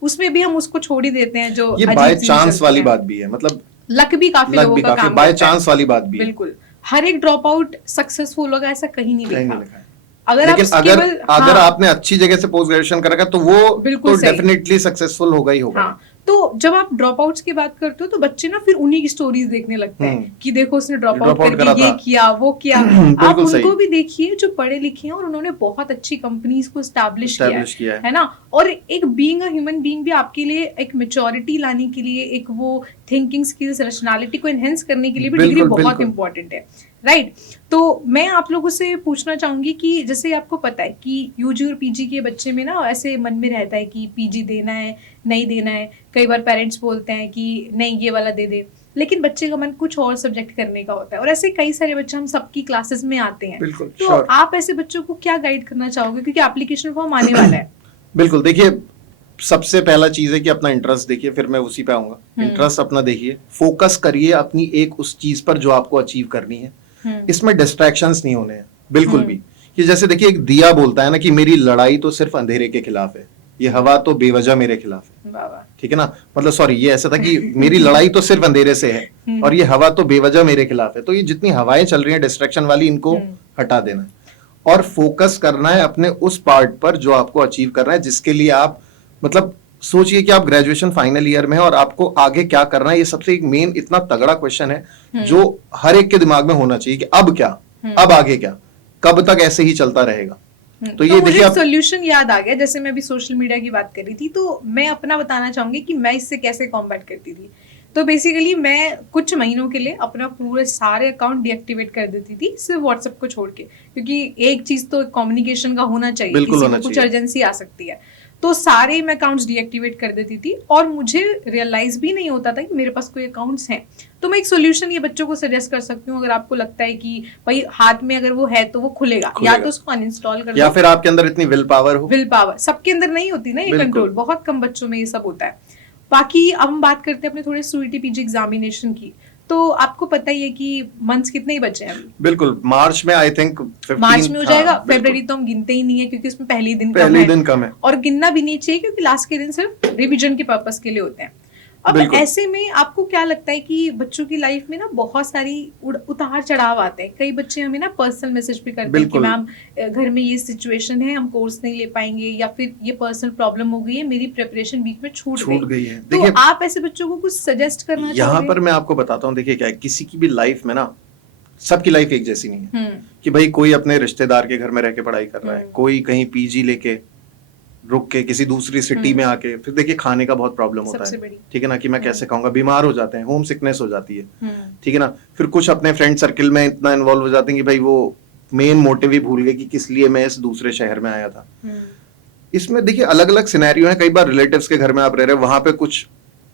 उसमें भी हम उसको छोड़ ही देते हैं जो ये बाय चांस वाली बात भी है, मतलब लक भी काफी लोगों का काम बाय करता है। चांस वाली बात भी है। बिल्कुल, हर एक ड्रॉप आउट सक्सेसफुल होगा ऐसा कहीं नहीं कहीं नहीं लिखा। लिखा है। अगर लेकिन आप केवल अगर आपने अच्छी जगह से पोस्ट ग्रेजुएशन कर रखा है तो वो बिल्कुल तो सही। डेफिनेटली सक्सेसफुल होगा ही होगा। हाँ, तो जब आप ड्रॉप आउट्स की बात करते हो तो बच्चे ना फिर उन्हीं की स्टोरीज देखने लगते हैं कि देखो उसने ड्रॉप आउट करके ये किया वो किया। आप उनको भी देखिए जो पढ़े लिखे हैं और उन्होंने बहुत अच्छी कंपनीज को एस्टैब्लिश किया है ना। और एक बीइंग अ ह्यूमन बीइंग भी आपके लिए एक मैच्योरिटी लाने के लिए, एक वो थिंकिंग स्किल्स, रैशनैलिटी को एनहेंस करने के लिए भी डिग्री बहुत इंपॉर्टेंट है, राइट। तो मैं आप लोगों से पूछना चाहूंगी कि जैसे आपको पता है कि यूजी और पीजी के बच्चे में ना ऐसे मन में रहता है कि पीजी देना है नहीं देना है, कई बार पेरेंट्स बोलते हैं कि नहीं ये वाला दे दे, लेकिन बच्चे का मन कुछ और सब्जेक्ट करने का होता है, और ऐसे कई सारे बच्चे हम सबकी क्लासेस में आते हैं। तो आप ऐसे बच्चों को क्या गाइड करना चाहोगे, क्योंकि एप्लीकेशन फॉर्म आने वाला है। बिल्कुल, देखिए सबसे पहला चीज है कि अपना इंटरेस्ट देखिए, फिर मैं उसी पे आऊंगा। इंटरेस्ट अपना देखिए, फोकस करिए अपनी एक उस चीज पर जो आपको अचीव करनी है। इसमें डिस्ट्रैक्शंस नहीं होने हैं बिल्कुल भी। कि जैसे देखिए एक दिया बोलता है ना कि मेरी लड़ाई तो सिर्फ अंधेरे के खिलाफ है, ये हवा तो बेवजह मेरे खिलाफ है। ठीक है ना, मतलब सॉरी ये ऐसा था कि मेरी लड़ाई तो सिर्फ अंधेरे से है और ये हवा तो बेवजह मेरे खिलाफ है। तो ये जितनी हवाएं चल रही हैं डिस्ट्रैक्शन वाली, इनको हटा देना है और फोकस करना है अपने उस पार्ट पर जो आपको अचीव करना है, जिसके लिए आप मतलब सोचिए कि आप ग्रेजुएशन फाइनल ईयर में हैं और आपको आगे क्या करना है। ये सबसे एक मेन इतना तगड़ा क्वेश्चन है जो हर एक के दिमाग में होना चाहिए कि अब क्या, अब आगे क्या, कब तक ऐसे ही चलता रहेगा। तो ये देखिए सोल्यूशन याद आ गया, जैसे मैं अभी सोशल मीडिया की बात कर रही थी तो मैं अपना बताना चाहूंगी कि मैं इससे कैसे कॉम्बैट करती थी। तो बेसिकली मैं कुछ महीनों के लिए अपना पूरे सारे अकाउंट डीएक्टिवेट कर देती थी, सिर्फ व्हाट्सएप को छोड़ के, क्योंकि एक चीज तो कम्युनिकेशन का होना चाहिए, किसी को कुछ अर्जेंसी आ सकती है। तो सारे मैं अकाउंट्स डीएक्टिवेट कर देती थी और मुझे रियलाइज भी नहीं होता था कि मेरे पास कोई अकाउंट्स हैं। तो मैं एक सोल्यूशन ये बच्चों को सजेस्ट कर सकती हूँ, अगर आपको लगता है कि भाई हाथ में अगर वो है तो वो खुलेगा, या तो उसको अनइंस्टॉल कर दो, या फिर आपके अंदर इतनी विल पावर हो। विल पावर सबके अंदर नहीं होती ना ये कंट्रोल, बहुत कम बच्चों में ये सब होता है। बाकी अब हम बात करते हैं अपने थोड़े स्वीटी पीजी एग्जामिनेशन की। तो आपको पता ही है कि मंथ्स कितने ही बचे हैं? बिल्कुल, मार्च में आई थिंक मार्च में हो जाएगा। फरवरी तो हम गिनते ही नहीं है क्योंकि उसमें पहले दिन कम है और गिनना भी नहीं चाहिए क्योंकि लास्ट के दिन सिर्फ रिवीजन के पर्पस के लिए होते हैं। अब ऐसे में आपको क्या लगता है कि बच्चों की लाइफ में ना बहुत सारी उतार चढ़ाव आते हैं। कई बच्चे हमें ना पर्सनल मैसेज भी करते हैं कि मैम घर में ये सिचुएशन है, हम कोर्स नहीं ले पाएंगे, या फिर ये पर्सनल प्रॉब्लम हो गई है, मेरी प्रिपरेशन बीच में छूट गई है। तो आप ऐसे बच्चों को कुछ सजेस्ट करना चाहोगे? यहाँ पर मैं आपको बताता हूँ, देखिए क्या है, किसी की भी लाइफ में ना सबकी लाइफ एक जैसी नहीं है। कि भाई कोई अपने रिश्तेदार के घर में रह के पढ़ाई कर रहा है, कोई कहीं पीजी लेके रुक के किसी दूसरी सिटी में आके, फिर देखिए खाने का बहुत प्रॉब्लम होता है, ठीक है ना, कि मैं कैसे खाऊंगा, बीमार हो जाते हैं, होम सिकनेस हो जाती है, ठीक है ना। फिर कुछ अपने फ्रेंड सर्किल में इतना इन्वॉल्व हो जाते हैं कि भाई वो मेन मोटिव ही भूल गए कि किस लिए मैं इस दूसरे शहर में आया था। इसमें देखिए अलग अलग सिनेरियो है। कई बार रिलेटिव्स के घर में आप रह रहे हो, वहां पे कुछ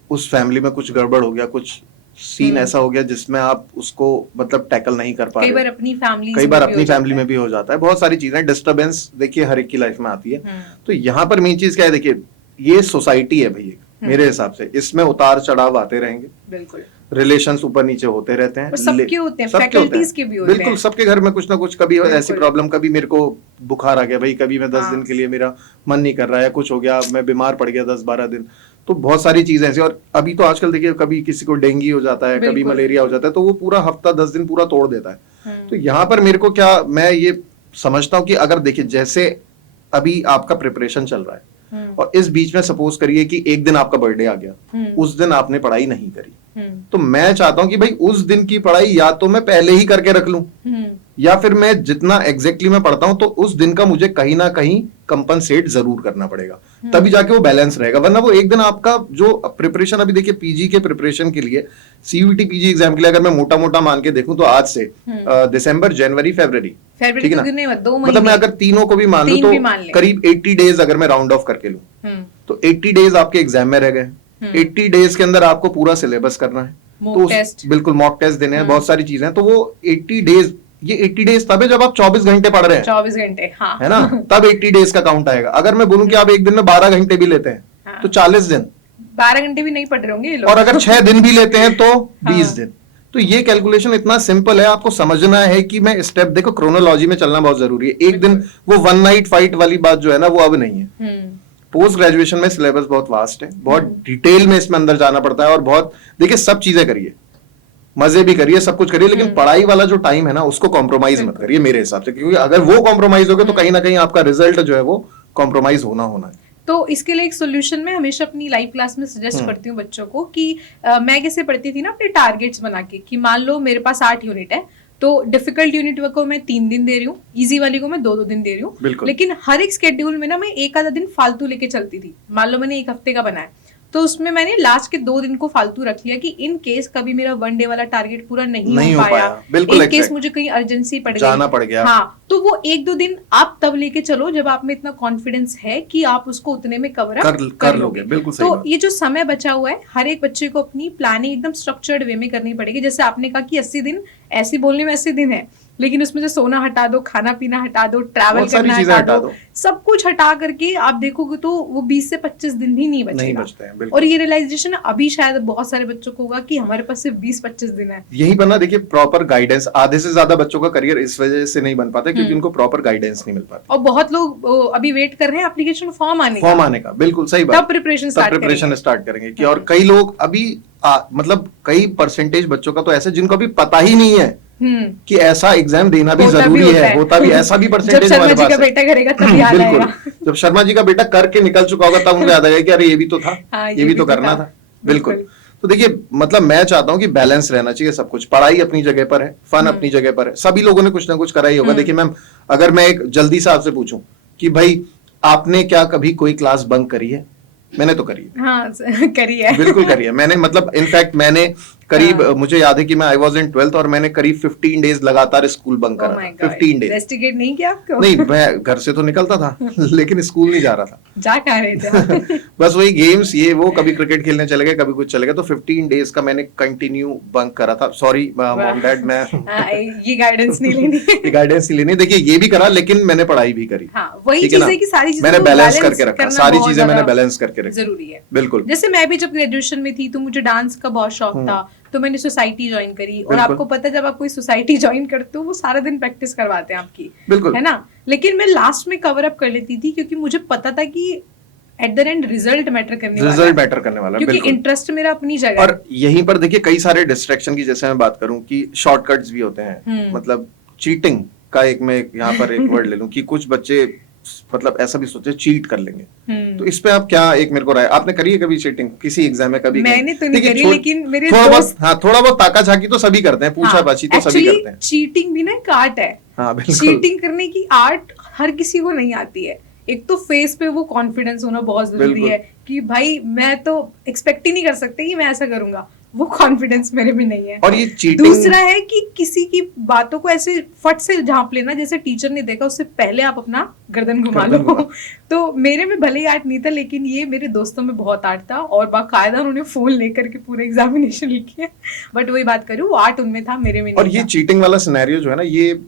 उस फैमिली में कुछ गड़बड़ हो गया, कुछ सीन ऐसा हो गया जिसमें आप उसको मतलब टैकल नहीं कर पा रहे। कई बार अपनी फैमिली में भी हो जाता है। बहुत सारी चीजें, डिस्टर्बेंस देखिए हर एक की लाइफ में आती है। तो यहाँ पर मेन चीज क्या है, देखिए ये सोसाइटी है भाई, मेरे हिसाब से इसमें उतार चढ़ाव आते रहेंगे। बिल्कुल। रिलेशंस ऊपर नीचे होते रहते हैं, और सबके होते हैं, सबके होते फैकल्टीज हैं। के भी होते बिल्कुल हैं। सबके घर में कुछ ना कुछ, कभी ऐसी बिल्कुल। प्रॉब्लम, कभी मेरे को बुखार आ गया भाई, कभी मैं 10 हाँ। दिन के लिए मेरा मन नहीं कर रहा है, कुछ हो गया, मैं बीमार पड़ गया 10-12 दिन, तो बहुत सारी चीजें ऐसी। और अभी तो आजकल देखिए, कभी किसी को डेंगू हो जाता है, कभी बिल्कुल। मलेरिया हो जाता है, तो वो पूरा हफ्ता 10 दिन पूरा तोड़ देता है। तो हम्म, यहाँ पर मेरे को क्या, मैं ये समझता हूँ कि अगर देखिए जैसे अभी आपका प्रिपरेशन चल रहा है, और इस बीच में सपोज करिए कि एक दिन आपका बर्थडे आ गया, उस दिन आपने पढ़ाई नहीं करी, तो मैं चाहता हूं कि भाई उस दिन की पढ़ाई या तो मैं पहले ही करके रख लूं, या फिर मैं जितना एग्जैक्टली मैं पढ़ता हूं तो उस दिन का मुझे कहीं ना कहीं कंपनसेट जरूर करना पड़ेगा, तभी जाके वो बैलेंस रहेगा। वरना वो एक दिन आपका जो प्रिपरेशन, अभी देखिए पीजी के प्रिपरेशन के लिए, सीयूईटी पीजी एग्जाम के लिए अगर मैं मोटा मोटा मान के देखूं तो आज से दिसंबर, जनवरी, फरवरी, ठीक है ना, मतलब मैं अगर तीनों को भी मान लूं तो करीब 80 डेज अगर मैं राउंड ऑफ करके लूं, तो 80 डेज आपके एग्जाम में रह गए। 80 डेज के अंदर आपको पूरा सिलेबस करना है, तो बिल्कुल मॉक टेस्ट देने हैं, बहुत सारी चीजें हैं, तो वो 80 डेज, ये 80 डेज तब है जब आप 24 घंटे पढ़ रहे हैं, 24 घंटे, हाँ, है ना, तब 80 डेज का काउंट आएगा। अगर मैं बोलूं कि आप एक दिन में 12 घंटे भी लेते हैं, हाँ, तो 40 दिन, 12 घंटे भी नहीं पढ़ रहे होंगे ये लोग। और अगर 6 दिन भी लेते हैं तो 20 दिन। तो ये कैलकुलेशन इतना सिंपल है, आपको समझना है कि मैं स्टेप, देखो क्रोनोलॉजी में चलना बहुत जरूरी है। एक दिन वो वन नाइट फाइट वाली बात जो है ना, वो अब नहीं है। पोस्ट ग्रेजुएशन में सिलेबस बहुत वास्ट है, बहुत डिटेल में इसमें अंदर जाना पड़ता है, और बहुत, देखिए सब चीजें करिए, मजे भी करिए, सब कुछ करिए, लेकिन पढ़ाई वाला जो टाइम है ना उसको कॉम्प्रोमाइज मत करिए मेरे हिसाब से, क्योंकि अगर वो कॉम्प्रोमाइज हो गए तो कहीं ना कहीं आपका रिजल्ट जो है वो कॉम्प्रोमाइज होना है। तो इसके लिए एक सोल्यूशन मैं हमेशा अपनी लाइव क्लास में सजेस्ट करती हूँ बच्चों को कि मैं कैसे पढ़ती थी ना, अपने टारगेट्स बना के, कि मान लो मेरे पास 8 यूनिट है, तो डिफिकल्ट यूनिट को मैं 3 दिन दे रही हूँ, इजी वाली को मैं 2-2 दिन दे रही हूँ, लेकिन हर एक स्केड्यूल में ना मैं एक आधा दिन फालतू लेके चलती थी। मान लो मैंने एक हफ्ते का बनाया, तो उसमें मैंने लास्ट के 2 दिन को फालतू रख लिया कि इन केस कभी मेरा 1 डे वाला टारगेट पूरा नहीं हो पाया, बिल्कुल, इन केस मुझे कहीं अर्जेंसी पड़ गई, जाना पड़ गया, हाँ, तो वो 1-2 दिन आप तब लेके चलो जब आप में इतना कॉन्फिडेंस है कि आप उसको उतने में कवर अप कर लोगे। बिल्कुल सही। तो ये जो समय बचा हुआ है, हर एक बच्चे को अपनी प्लानिंग एकदम स्ट्रक्चर्ड वे में करनी पड़ेगी। जैसे आपने कहा कि 80 दिन, ऐसे बोलने में 80 दिन है, लेकिन उसमें से सोना हटा दो, खाना पीना हटा दो, ट्रैवल करना हटा दो, सब कुछ हटा करके आप देखोगे तो वो 20 से 25 दिन भी नहीं बचेगा। और ये रियलाइजेशन अभी शायद बहुत सारे बच्चों को होगा कि हमारे पास सिर्फ 20-25 दिन है। यही पर ना देखिए, प्रॉपर गाइडेंस, आधे से ज्यादा बच्चों का करियर इस वजह से नहीं बन पाता क्योंकि उनको प्रॉपर गाइडेंस नहीं मिल पाती, और बहुत लोग अभी वेट कर रहे हैं एप्लीकेशन फॉर्म आने का। बिल्कुल सही बात, तब प्रिपरेशन स्टार्ट करेंगे कि, और कई लोग अभी मतलब कई परसेंटेज बच्चों का तो ऐसे जिनको अभी पता ही नहीं है कि ऐसा एग्जाम देना भी जरूरी है, होता भी, ऐसा भी परसेंटेज हमारे पास है। जब शर्मा जी का बेटा करेगा तब याद आएगा। जब शर्मा जी का बेटा करके निकल चुका होगा तब उनको याद आएगा कि अरे ये भी तो था, ये भी तो करना था। बिल्कुल। तो देखिए, मतलब मैं चाहता हूँ कि बैलेंस रहना चाहिए सब कुछ, पढ़ाई अपनी जगह पर है, फन अपनी जगह पर है, सभी लोगों ने कुछ ना कुछ करा ही होगा। देखिए मैम, अगर मैं एक जल्दी से आपसे पूछूं कि भाई आपने क्या कभी कोई क्लास बंक करी है? मैंने तो करी है। हाँ, करी है। बिल्कुल करी है मैंने, मतलब इनफैक्ट मैंने करीब मुझे याद है कि मैं आई वाज इन 12th और मैंने करीब 15 डेज लगातार स्कूल बंक करा था। 15 डेज। इन्वेस्टिगेट नहीं किया आपको? नहीं, मैं घर से तो निकलता था लेकिन स्कूल नहीं जा रहा था। जा कहाँ रहे थे? बस वही गेम्स, ये वो, कभी क्रिकेट खेलने चले गए, कभी कुछ चले गए, तो 15 डेज का मैंने कंटिन्यू बंक करा था। सॉरी मॉम डैड, मैं ये गाइडेंस नहीं लेनी, ये गाइडेंस नहीं लेनी। देखिए ये भी करा, लेकिन मैंने पढ़ाई भी करी। वही चीज है कि सारी चीजें मैंने बैलेंस करके रखा, सारी चीजें मैंने बैलेंस करके रखी, जरूरी है। बिल्कुल। जैसे मैं भी जब ग्रेजुएशन में थी तो मुझे डांस का बहुत शौक था, तो मैंने सोसाइटी ज्वाइन करी, और आपको पता है जब आप कोई सोसाइटी ज्वाइन करते हो वो सारा दिन प्रैक्टिस करवाते हैं आपकी, बिल्कुल, है ना। लेकिन मैं लास्ट में कवर अप कर लेती थी क्योंकि मुझे पता था कि at the end result matter करने वाला है, क्योंकि इंटरेस्ट मेरा अपनी जगह। और यहीं पर देखिए कई सारे डिस्ट्रैक्शन की, जैसे मैं बात करूं कि शॉर्टकट्स भी होते हैं, मतलब चीटिंग का एक मैं यहाँ पर एक वर्ड ले लूं कि कुछ बच्चे मतलब ऐसा भी सोचे चीट कर लेंगे, तो इस पे आप क्या एक मेरे को राय, आपने करी है कभी चीटिंग किसी एग्जाम में? कभी मैंने तो नहीं करी, लेकिन मेरे थोड़ा बहुत ताका झाकी तो सभी करते हैं, पूछा पाछी तो सभी करते हैं। चीटिंग भी ना एक आर्ट है। हाँ, चीटिंग करने की आर्ट हर किसी को नहीं आती है। एक तो फेस पे वो कॉन्फिडेंस होना बहुत जरूरी है कि भाई मैं तो एक्सपेक्ट ही नहीं कर सकते कि मैं ऐसा करूंगा, वो कॉन्फिडेंस मेरे में नहीं है। और ये चीटिंग, दूसरा है कि किसी की बातों को ऐसे फट से झांप लेना, जैसे टीचर ने देखा उससे पहले आप अपना गर्दन घुमा लो। तो मेरे में भले ही आर्ट नहीं था, लेकिन ये मेरे दोस्तों में बहुत आर्ट था, और बाकायदा उन्होंने फोन लेकर के पूरे एग्जामिनेशन लिखी है। बट वही बात करूँ, वो आर्ट उनमें था, मेरे में नहीं। और ये चीटिंग वाला सिनेरियो जो है ना, ये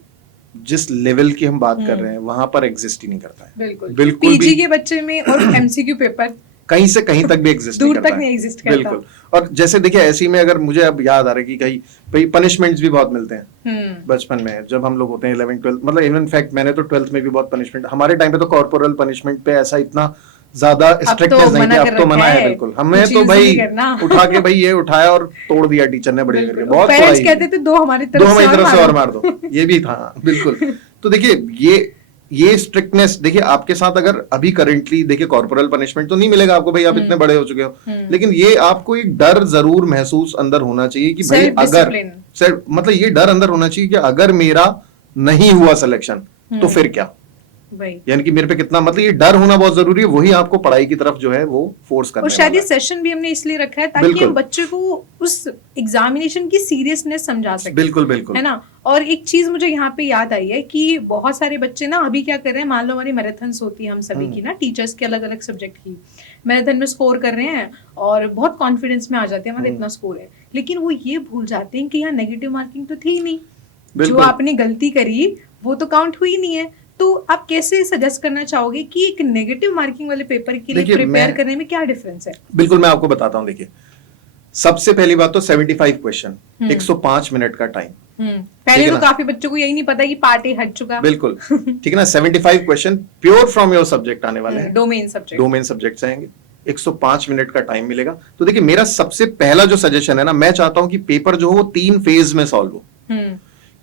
जिस लेवल की हम बात कर रहे हैं वहां पर एग्जिस्ट ही नहीं करता है, बिल्कुल। पीजी के बच्चे में और एमसीक्यू पेपर कहीं से कहीं तक भी एग्जिस्ट दूर करता तक है। नहीं एग्जिस्ट करता। बिल्कुल। और जैसे देखिए ऐसे ही में अगर मुझे अब याद आ रहा है कि कहीं भाई पनिशमेंट्स भी बहुत मिलते हैं बचपन में जब हम लोग होते हैं 11th 12th, मतलब इवन फैक्ट मैंने तो 12th में भी बहुत पनिशमेंट, हमारे टाइम पे तो कॉर्पोरल पनिशमेंट पे ऐसा इतना ज्यादा स्ट्रिक्टनेस नहीं थी, अब तो मना है बिल्कुल। हमें तो भाई उठा के भाई ये उठाया और तोड़ दिया टीचर ने बढ़िया करके, बहुत पेरेंट्स कहते थे दो हमारी तरफ से और मार दो, ये भी था बिल्कुल। तो देखिए ये स्ट्रिक्टनेस देखिए आपके साथ अगर अभी करंटली देखिए कॉर्पोरल पनिशमेंट तो नहीं मिलेगा आपको, भाई आप इतने बड़े हो चुके हो, लेकिन ये आपको एक डर जरूर महसूस अंदर होना चाहिए कि भाई अगर मतलब ये डर अंदर होना चाहिए कि अगर मेरा नहीं हुआ सिलेक्शन तो फिर क्या, यानी कि मेरे पे कितना, मतलब ये डर होना बहुत जरूरी है, वही आपको पढ़ाई की तरफ जो है वो फोर्स करने वाला है। और शायद ये सेशन भी हमने इसलिए रखा है ताकि हम बच्चे को उस एग्जामिनेशन की सीरियसनेस समझा सके। बिल्कुल बिल्कुल, है ना। और एक चीज मुझे यहाँ पे याद आई है कि बहुत सारे बच्चे ना अभी क्या कर रहे हैं, मान लो हमारी मैराथन्स होती है हम सभी की ना, टीचर्स के अलग अलग सब्जेक्ट की मैराथन में स्कोर कर रहे हैं और बहुत कॉन्फिडेंस में आ जाते हैं हमारा इतना स्कोर है, लेकिन वो ये भूल जाते हैं कि यहाँ नेगेटिव मार्किंग तो थी नहीं, जो आपने गलती करी वो तो काउंट हुई नहीं है। तो आप कैसे सजेस्ट करना चाहोगे कि एक नेगेटिव मार्किंग वाले पेपर के लिए प्रिपेयर करने में क्या डिफरेंस है? बिल्कुल मैं आपको बताता हूँ। देखिए सबसे पहली बात तो 75 क्वेश्चन, 105 मिनट का टाइम। पहले तो काफी बच्चों को यही नहीं पता कि पार्ट ए हट चुका। बिल्कुल ठीक है ना। 75 question pure from your subject आने वाले हैं, डोमेन सब्जेक्ट्स आएंगे, 105 मिनट का टाइम मिलेगा। तो देखिए मेरा सबसे पहला जो सजेशन है ना, मैं चाहता हूं कि पेपर जो हो 3 फेज में सॉल्व हो,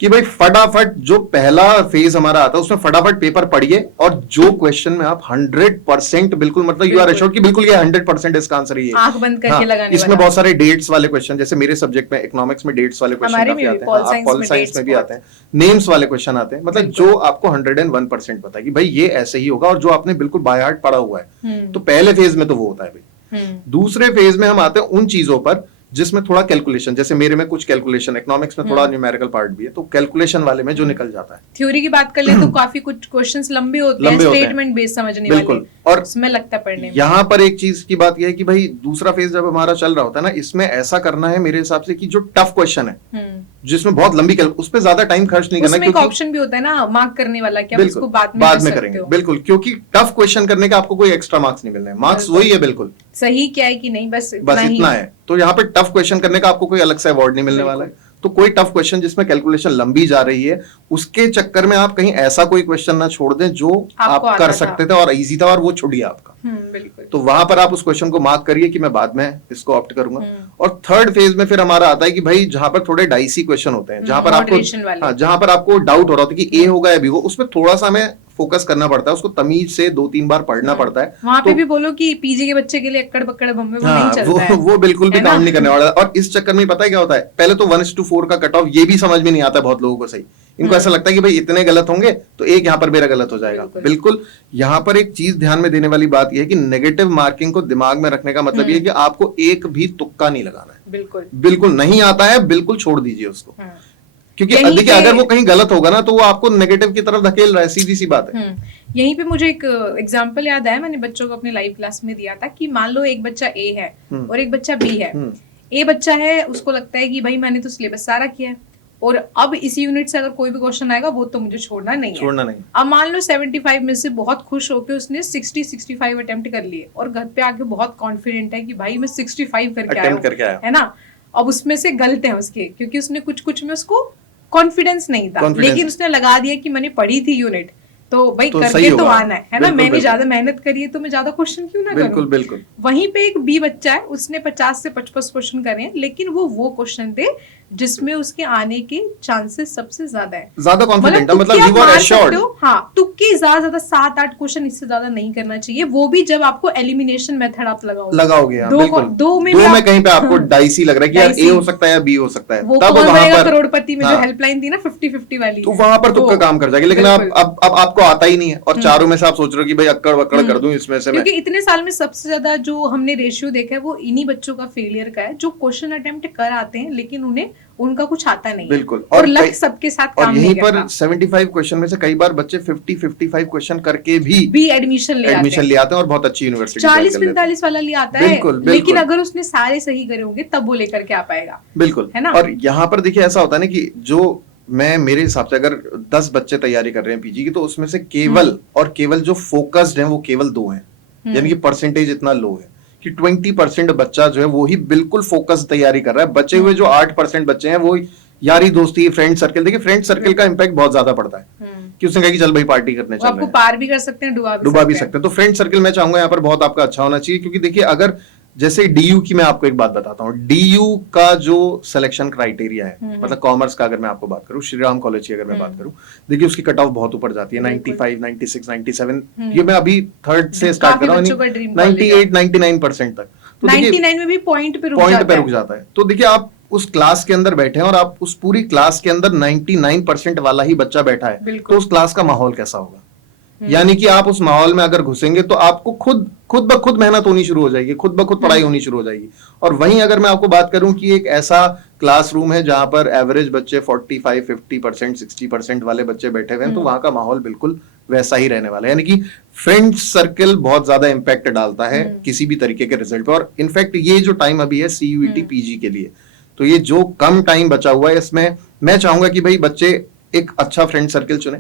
कि भाई फटाफट जो पहला फेज हमारा आता है उसमें फटाफट पेपर पढ़िए और जो क्वेश्चन में आप 100% बिल्कुल मतलब यू आर एश्योर्ड कि बिल्कुल ये 100% इसका आंसर ये आंख बंद करके लगाने इसमें बहुत सारे डेट्स वाले क्वेश्चन, जैसे मेरे सब्जेक्ट में इकोनॉमिक्स में डेट्स वाले क्वेश्चन काफी आते हैं, पॉल साइंस में भी आते हैं, नेम्स वाले क्वेश्चन आते हैं, मतलब जो आपको 101% पता है कि भाई ये ऐसे ही होगा और जो आपने बिल्कुल बाय हार्ट पढ़ा हुआ है। तो पहले फेज में तो वो होता है भाई। दूसरे फेज में हम आते हैं उन चीजों पर जिसमें थोड़ा कैलकुलेशन, जैसे मेरे में कुछ कैलकुलेशन, इकोनॉमिक्स में थोड़ा न्यूमेरिकल पार्ट भी है, तो कैलकुलेशन वाले में जो निकल जाता है। थ्योरी की बात कर ले तो काफी कुछ क्वेश्चंस लंबे होते हैं, स्टेटमेंट बेस्ड समझने वाले, और उसमें लगता है पढ़ने में। यहाँ पर एक चीज की बात यह है कि भाई दूसरा फेज जब हमारा चल रहा होता है ना, इसमें ऐसा करना है मेरे हिसाब से कि जो टफ क्वेश्चन है जिसमें बहुत लंबी उस पर ज्यादा टाइम खर्च नहीं करना, उसमें एक ऑप्शन भी होता है ना मार्क करने वाला, क्या उसको बाद में करेंगे। बिल्कुल, क्योंकि टफ क्वेश्चन करने का आपको कोई एक्स्ट्रा मार्क्स नहीं मिलने, मार्क्स वही है बिल्कुल सही क्या है कि नहीं, बस इतना है। तो यहाँ पे टफ क्वेश्चन करने का आपको कोई अलग से अवार्ड नहीं मिलने वाला है। तो कोई टफ क्वेश्चन जिसमें कैलकुलेशन लंबी जा रही है उसके चक्कर में आप कहीं ऐसा कोई क्वेश्चन ना छोड़ दें जो आप कर सकते थे और इजी था और वो छूट गया आपका। बिल्कुल। तो वहां पर आप उस क्वेश्चन को मार्क करिए कि मैं बाद में इसको ऑप्ट करूंगा। और थर्ड फेज में फिर हमारा आता है कि भाई जहां पर थोड़े डाइसी क्वेश्चन होते हैं, जहां पर आपको डाउट हो रहा होता है कि ए होगा या बी होगा, उसमें थोड़ा सा हमें फोकस करना पड़ता है, उसको तमीज से 2-3 बार पढ़ना पड़ता है। वहां पे भी बोलो कि पीजी के बच्चे के लिए अक्कड़ बक्कड़ बम्बे नहीं चलता है। वो बिल्कुल भी काम नहीं करने वाला। और इस चक्कर में पता है क्या होता है, पहले तो 1:4 का कट ऑफ ये भी समझ में नहीं आता बहुत लोगों को सही। इनको ऐसा लगता है कि भाई इतने गलत होंगे तो एक यहाँ पर मेरा गलत हो जाएगा। बिल्कुल यहाँ पर एक चीज ध्यान में देने वाली बात यह है कि नेगेटिव मार्किंग को दिमाग में रखने का मतलब ये है कि आपको एक भी तुक्का नहीं लगाना है। बिल्कुल नहीं आता है, बिल्कुल छोड़ दीजिए उसको, क्योंकि देखिए अगर वो कहीं गलत होगा ना तो वो आपको नेगेटिव की तरफ धकेल रहा है, सीधी सी बात है। यहीं पे मुझे एक एग्जांपल याद आया, मैंने बच्चों को अपने लाइव क्लास में दिया था कि मान लो एक बच्चा ए है और एक बच्चा बी है। ए बच्चा है, उसको लगता है कि भाई मैंने तो सिलेबस सारा किया है और अब इसी यूनिट से अगर कोई भी क्वेश्चन आएगा वो तो मुझे छोड़ना नहीं। अब मान लो 75 में से बहुत खुश होकर उसने 60-65 अटेम्प्ट कर लिए और घर पे आके बहुत कॉन्फिडेंट है कि भाई मैं 65 करके आया है ना। अब उसमें से गलत है उसके, क्योंकि उसने कुछ में उसको कॉन्फिडेंस नहीं था, लेकिन उसने लगा दिया कि मैंने पढ़ी थी यूनिट तो भाई तो करके तो आना है ना। मैंने ज्यादा मेहनत करी है तो मैं ज्यादा क्वेश्चन क्यों ना करूं। बिल्कुल। वहीं पे एक बी बच्चा है, उसने 50 से 55 क्वेश्चन करे हैं, लेकिन वो क्वेश्चन थे जिसमें उसके आने के चांसेस सबसे ज्यादा है, ज्यादा कॉन्फिडेंट, मतलब यू आर एश्योर्ड। हाँ, तुक्के ज्यादा 7-8 क्वेश्चन, इससे ज्यादा नहीं करना चाहिए, वो भी जब आपको एलिमिनेशन मेथड आप लगाओगे। दो में कहीं पे आपको डाइसी लग रहा है कि यार ए हो सकता है या बी हो सकता है, तब वहां पर करोड़पति में जो हेल्पलाइन थी ना 50-50 वाली, तो वहां पर तुक्का काम कर जाएगा। लेकिन अब आपको आता ही नहीं है और चारों में से आप सोच रहे हो कि भाई अक्कड़ वक्कड़ कर दूं इसमें से। क्योंकि इतने साल में सबसे ज्यादा जो हमने रेशियो देखा है वो इन्हीं बच्चों का फेलियर का है, जो क्वेश्चन अटेम्प्ट कर आते हैं लेकिन उन्हें उनका कुछ आता नहीं। बिल्कुल। और लक सबके साथ काम नहीं करता। और यहीं पर 75 क्वेश्चन में से कई बार बच्चे 50-55 क्वेश्चन करके भी एडमिशन ले आते हैं और बहुत अच्छी यूनिवर्सिटी 40-45 वाला ले आता है। लेकिन अगर उसने सारे सही करे होंगे तब वो लेकर के आ पाएगा। बिल्कुल, है ना। और यहाँ पर देखिए ऐसा होता है ना कि जो मेरे हिसाब से अगर 10 बच्चे तैयारी कर रहे हैं पीजी की, तो उसमें से केवल जो फोकस्ड हैं वो केवल 2 हैं, यानी कि परसेंटेज इतना लो है। कि 20% बच्चा जो है वो ही बिल्कुल फोकस तैयारी कर रहा है, बचे हुए जो 8% बच्चे हैं वो यारी दोस्ती, फ्रेंड सर्कल, देखिए फ्रेंड सर्कल का इम्पैक्ट बहुत ज्यादा पड़ता है कि उसने कहा कि चल भाई पार्टी करने वो चल आपको रहे हैं, पार भी कर सकते हैं, डुबा भी सकते हैं। तो फ्रेंड सर्कल मैं चाहूंगा यहाँ पर बहुत आपका अच्छा होना चाहिए, क्योंकि देखिए अगर जैसे डीयू की मैं आपको एक बात बताता हूँ, डीयू का जो सिलेक्शन क्राइटेरिया है, मतलब कॉमर्स का अगर मैं आपको बात करूँ, श्री राम कॉलेज की अगर मैं बात करूँ, देखिए उसकी कट ऑफ बहुत ऊपर जाती है, 95, 96, 97, ये मैं अभी थर्ड से स्टार्ट कर रहा हूँ, 98, 99% तक। तो 99 में भी पॉइंट पे रुक जाता है। तो देखिए आप उस क्लास के अंदर बैठे हैं और आप उस पूरी क्लास के अंदर 99% वाला ही बच्चा बैठा है, तो उस क्लास का माहौल कैसा होगा? यानी कि आप उस माहौल में अगर घुसेंगे तो आपको खुद ब खुद मेहनत होनी शुरू हो जाएगी, खुद ब खुद पढ़ाई होनी शुरू हो जाएगी। और वहीं अगर मैं आपको बात करूं कि एक ऐसा क्लासरूम है जहां पर एवरेज बच्चे 45, 50%, 60% वाले बच्चे बैठे हुए हैं, तो वहां का माहौल बिल्कुल वैसा ही रहने वाला है। यानी कि फ्रेंड सर्कल बहुत ज्यादा इंपैक्ट डालता है किसी भी तरीके के रिजल्ट पे। और इनफैक्ट ये जो टाइम अभी है CUET PG के लिए, तो ये जो कम टाइम बचा हुआ है, इसमें मैं चाहूंगा कि भाई बच्चे एक अच्छा फ्रेंड सर्कल चुने,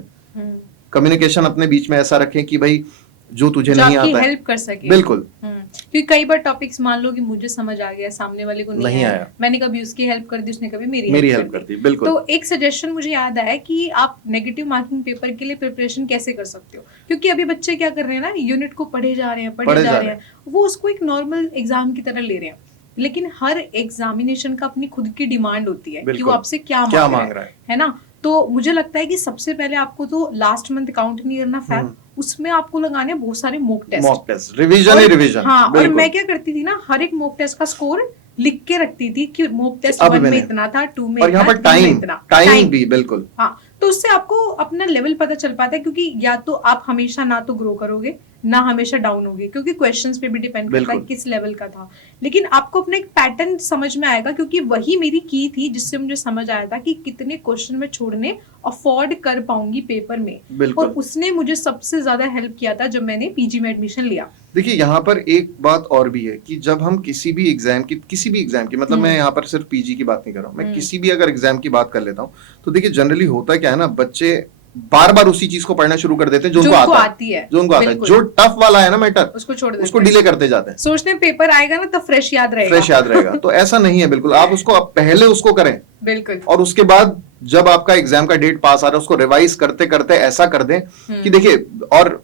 कम्युनिकेशन अपने बीच में ऐसा रखें कि भाई जो तुझे नहीं आता है हेल्प कर सके। बिल्कुल, क्योंकि कई बार टॉपिक्स मान लो कि मुझे समझ आ गया, सामने वाले को नहीं आया, मैंने कभी उसकी हेल्प कर दी, उसने कभी मेरी हेल्प कर दी। बिल्कुल। तो एक सजेशन मुझे याद आया कि आप नेगेटिव मार्किंग पेपर के लिए प्रिपरेशन कैसे कर सकते हो, क्योंकि अभी बच्चे क्या कर रहे हैं ना, यूनिट को पढ़े जा रहे हैं, वो उसको एक नॉर्मल एग्जाम की तरह ले रहे हैं, लेकिन हर एग्जामिनेशन का अपनी खुद की डिमांड होती है कि वो आपसे क्या मांग रहा है ना। तो मुझे लगता है कि सबसे पहले आपको तो लास्ट मंथ काउंट नहीं करना फैब, उसमें आपको लगाने बहुत सारे मॉक टेस्ट, रिवीजन। हाँ, और मैं क्या करती थी ना, हर एक मॉक टेस्ट का स्कोर लिख के रखती थी कि मॉक टेस्ट 1 में इतना था, 2 में इतना, 3 में इतना, टाइम भी बिल्कुल। हाँ, तो उससे आपको अपना लेवल पता चल पाता है, क्योंकि या तो आप हमेशा ना तो ग्रो करोगे ना हमेशा डाउन होगे, क्योंकि क्वेश्चंस पे भी डिपेंड करता है किस लेवल का था, लेकिन आपको अपना एक पैटर्न समझ में आएगा, क्योंकि वही मेरी की थी जिससे मुझे समझ आया था कि कितने क्वेश्चन मैं छोड़ने अफोर्ड कर पाऊंगी पेपर में, और उसने मुझे सबसे ज्यादा हेल्प किया था जब मैंने PG में एडमिशन लिया। देखिए यहाँ पर एक बात और भी है कि जब हम किसी भी एग्जाम की मतलब मैं यहाँ पर सिर्फ PG की बात नहीं कर रहा हूँ, मैं किसी भी अगर एग्जाम की बात कर लेता हूँ, तो देखिए जनरली होता क्या है ना, बच्चे बार बार उसी चीज को पढ़ना शुरू कर देते हैं जो उनको आता है, जो टफ वाला है ना मैटर, उसको डिले करते जाते हैं, सोचते हैं पेपर आएगा ना तब फ्रेश याद रहेगा। तो ऐसा नहीं है बिल्कुल, आप उसको पहले उसको करें बिल्कुल, और उसके बाद जब आपका एग्जाम का डेट पास आ रहा है उसको रिवाइज करते करते ऐसा कर दें कि देखिए, और